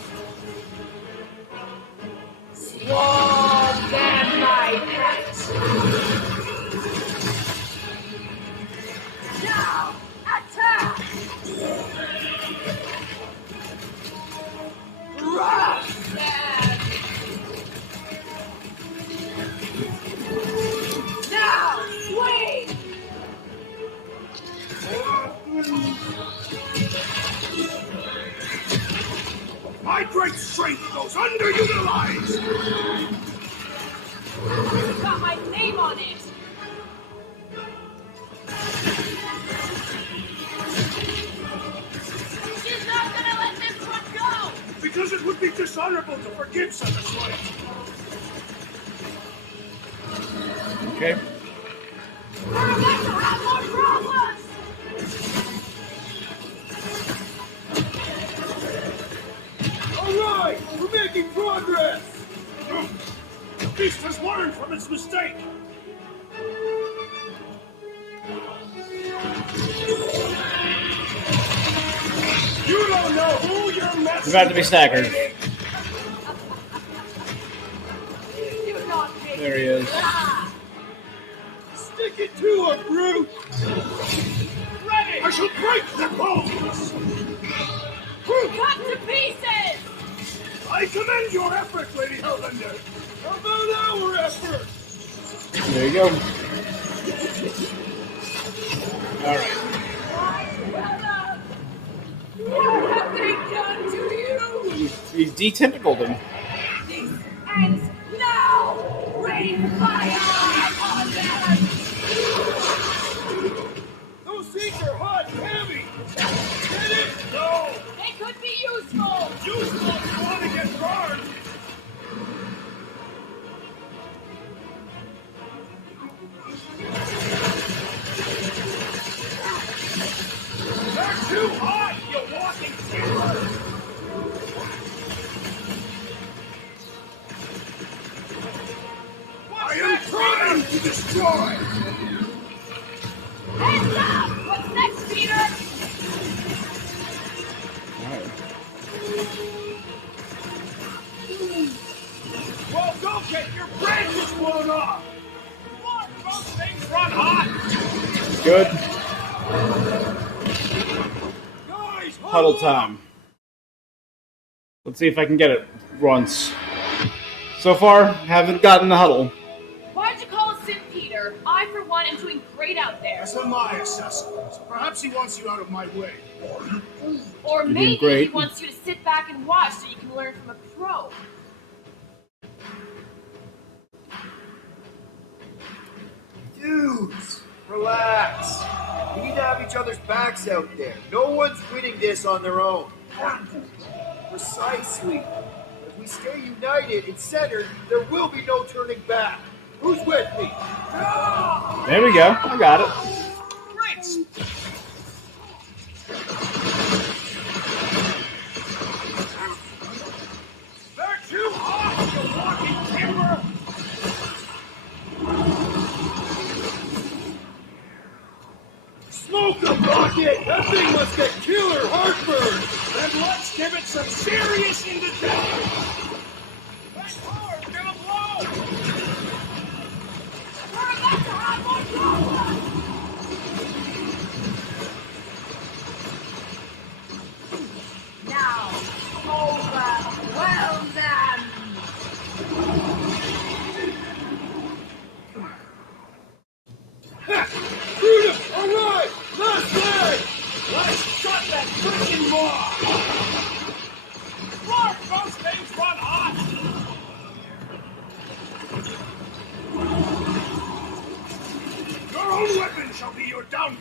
More than my pet! Now, attack! Rush them! Now, swing! My great strength goes underutilized! It's got my name on it! She's not gonna let this one go! Because it would be dishonorable to forgive such a slight. Okay. We're about to have more problems! Alright, we're making progress! The beast has learned from its mistake! You don't know who you're messing It's about to be staggered. You're not making There he is. Stick it to her, brute! Ready! I shall break their bones! Cut to pieces! I commend your effort, Lady Hellbender! How about our effort? There you go. All right. What have they done to you? We detentacled him. This ends now! Rain fire on them! Those things are hot and heavy! Get it? No! They could be useful! Useful if you want to get burned! They're too hot, you walking timber! I am trying to destroy! Heads up! What's next, Peter? Well, go get your branches blown off! Look, those things run hot! Good. Guys, Huddle time. Let's see if I can get it once. So far, haven't gotten the huddle. Why'd you call us Sim Peter? I, for one, am doing great out there. That's not my assessment. Perhaps he wants you out of my way. Or You're doing maybe he great. wants you to sit back and watch so you can learn from a pro. Dudes, relax. We need to have each other's backs out there. No one's winning this on their own. Precisely. If we stay united and centered, there will be no turning back. Who's with me? There we go. I got it. Prince! They're too hot, you walking timber! Smoke the rocket! That thing must get killer heartburn! Then let's give it some serious indigestion! That car's gonna blow! We're about to have more problems! Now, overwhelm them!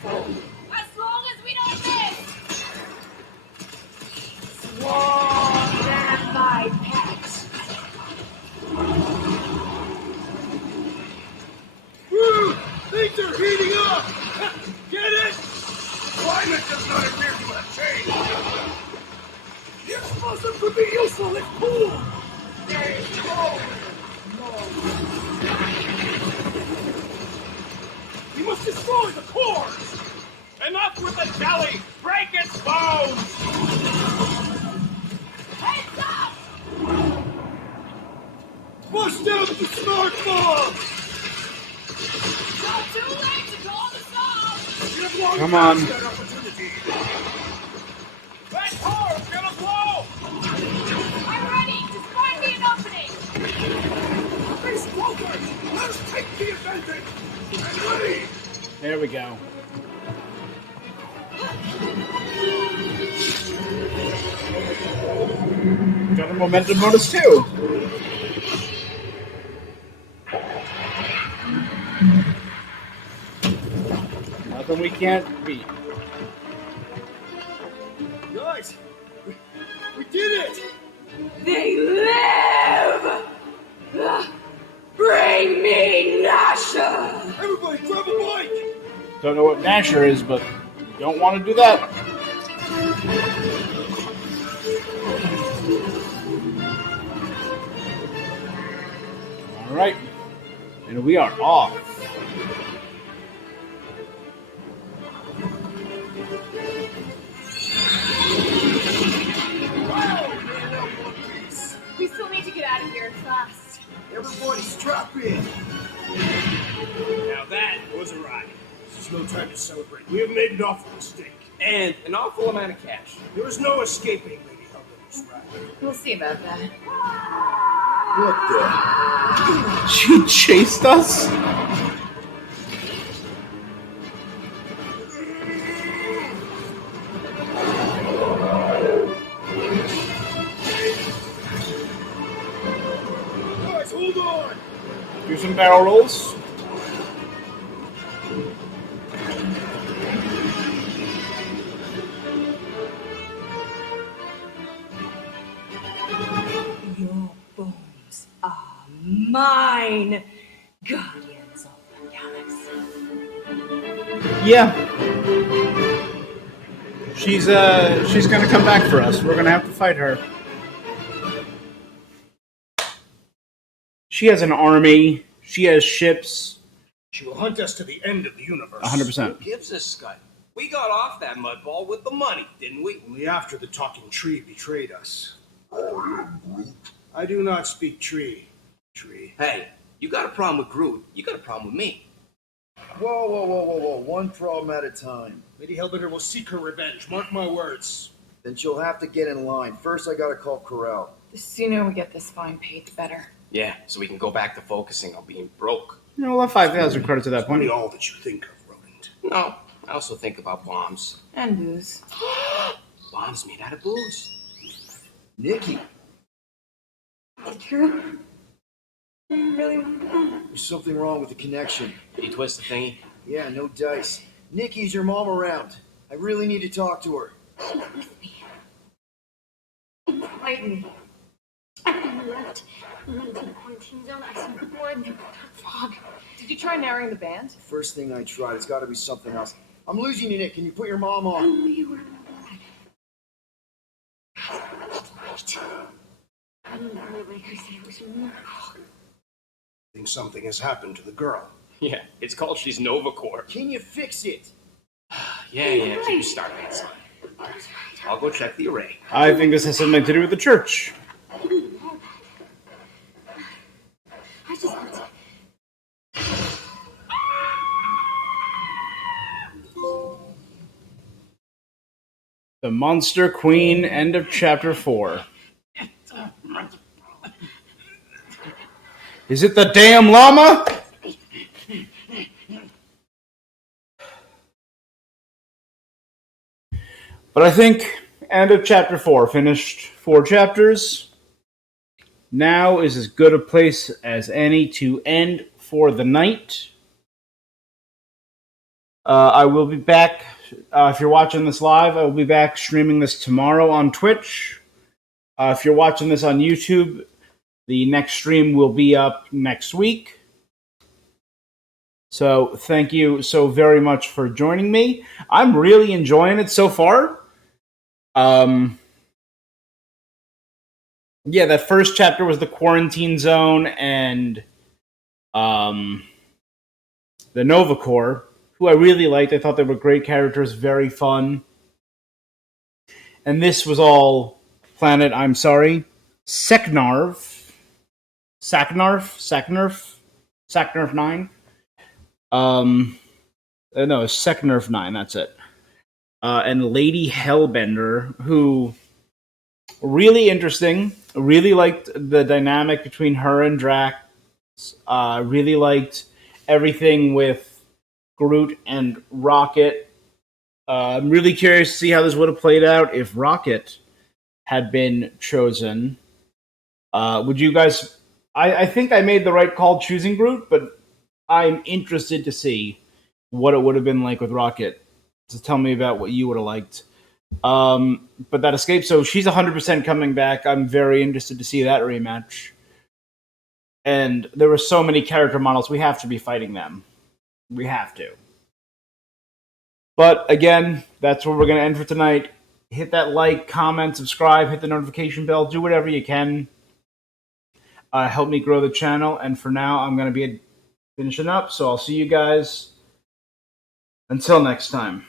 As long as we don't miss! Swarm them, my pets. Woo! Things are heating up! Get it? Climate does not appear to have changed. The explosive could be useful if cool. We must destroy the cores! Enough with the jelly! Break its bones! Heads up! Bust out the smart bomb! Not too late to call the stop! You have long Come on. passed that opportunity. That core's gonna blow! I'm ready! Just find me an opening! Be spoken! Let us take the advantage! And ready! There we go. Got a momentum bonus too. Nothing we can't beat. Guys, we did it! They live! Bring me Nasha! Everybody grab a bike! Don't know what Nasher is, but you don't want to do that. All right, and we are off. We still need to get out of here fast. Everybody strap in. Now that was a ride. This is no time to celebrate. We have made an awful mistake. And an awful amount of cash. There is no escaping Lady Hellbinder's ride. We'll see about that. What the? She chased us? Guys, hold on! Do some barrel rolls. Your bones are mine, guardians of the galaxy. Yeah. She's gonna come back for us. We're gonna have to fight her. She has an army. She has ships. She will hunt us to the end of the universe. 100%. Who gives a scut? We got off that mudball with the money, didn't we? Only after the talking tree betrayed us. I do not speak tree. Tree. Hey, you got a problem with Groot, you got a problem with me. Whoa. One problem at a time. Lady Hellbender will seek her revenge. Mark my words. Then she'll have to get in line. First, I gotta call Corral. The sooner we get this fine paid, the better. Yeah, so we can go back to focusing on being broke. You know, we'll have 5,000 credits at that Only point. all that you think of, rodent. No, I also think about bombs. And booze. Bombs made out of booze. Nikki, Is it true? I really want to go. there's something wrong with the connection. You twist the thingy? Yeah, no dice. Nikki's your mom around. I really need to talk to her. She's with me. Invite me. After you left, we went into the quarantine zone. I saw the board and fog. Did you try narrowing the band? First thing I tried, it's gotta be something else. I'm losing you, Nick. Can you put your mom I on? knew you were alive. Right. I didn't know anybody could say it was a miracle. I think something has happened to the girl. Yeah, it's called she's Nova Corps. Can you fix it? Yeah, keep starting that son. I'll go check the array. I think this has something to do with the church. I didn't know that. I just want to. The Monster Queen, end of chapter 4. Is it the damn llama? But I think end of chapter 4. Finished 4 chapters. Now is as good a place as any to end for the night. I will be back. If you're watching this live, I will be back streaming this tomorrow on Twitch. If you're watching this on YouTube, the next stream will be up next week. So thank you so very much for joining me. I'm really enjoying it so far. Yeah, that first chapter was the quarantine zone and the Nova Corps, who I really liked. I thought they were great characters, very fun. And this was all planet, I'm sorry, Seknarf. Seknarf 9. No, Seknarf 9, that's it. And Lady Hellbender, who really interesting. Really liked the dynamic between her and Drax. Really liked everything with Groot and Rocket. I'm really curious to see how this would have played out if Rocket had been chosen. Would you guys? I think I made the right call choosing Groot, but I'm interested to see what it would have been like with Rocket. So tell me about what you would have liked. But that escape, so she's 100% coming back. I'm very interested to see that rematch. And there were so many character models. We have to be fighting them. We have to. But again, that's where we're going to end for tonight. Hit that like, comment, subscribe, hit the notification bell, do whatever you can. Help me grow the channel. And for now, I'm going to be finishing up. So I'll see you guys until next time.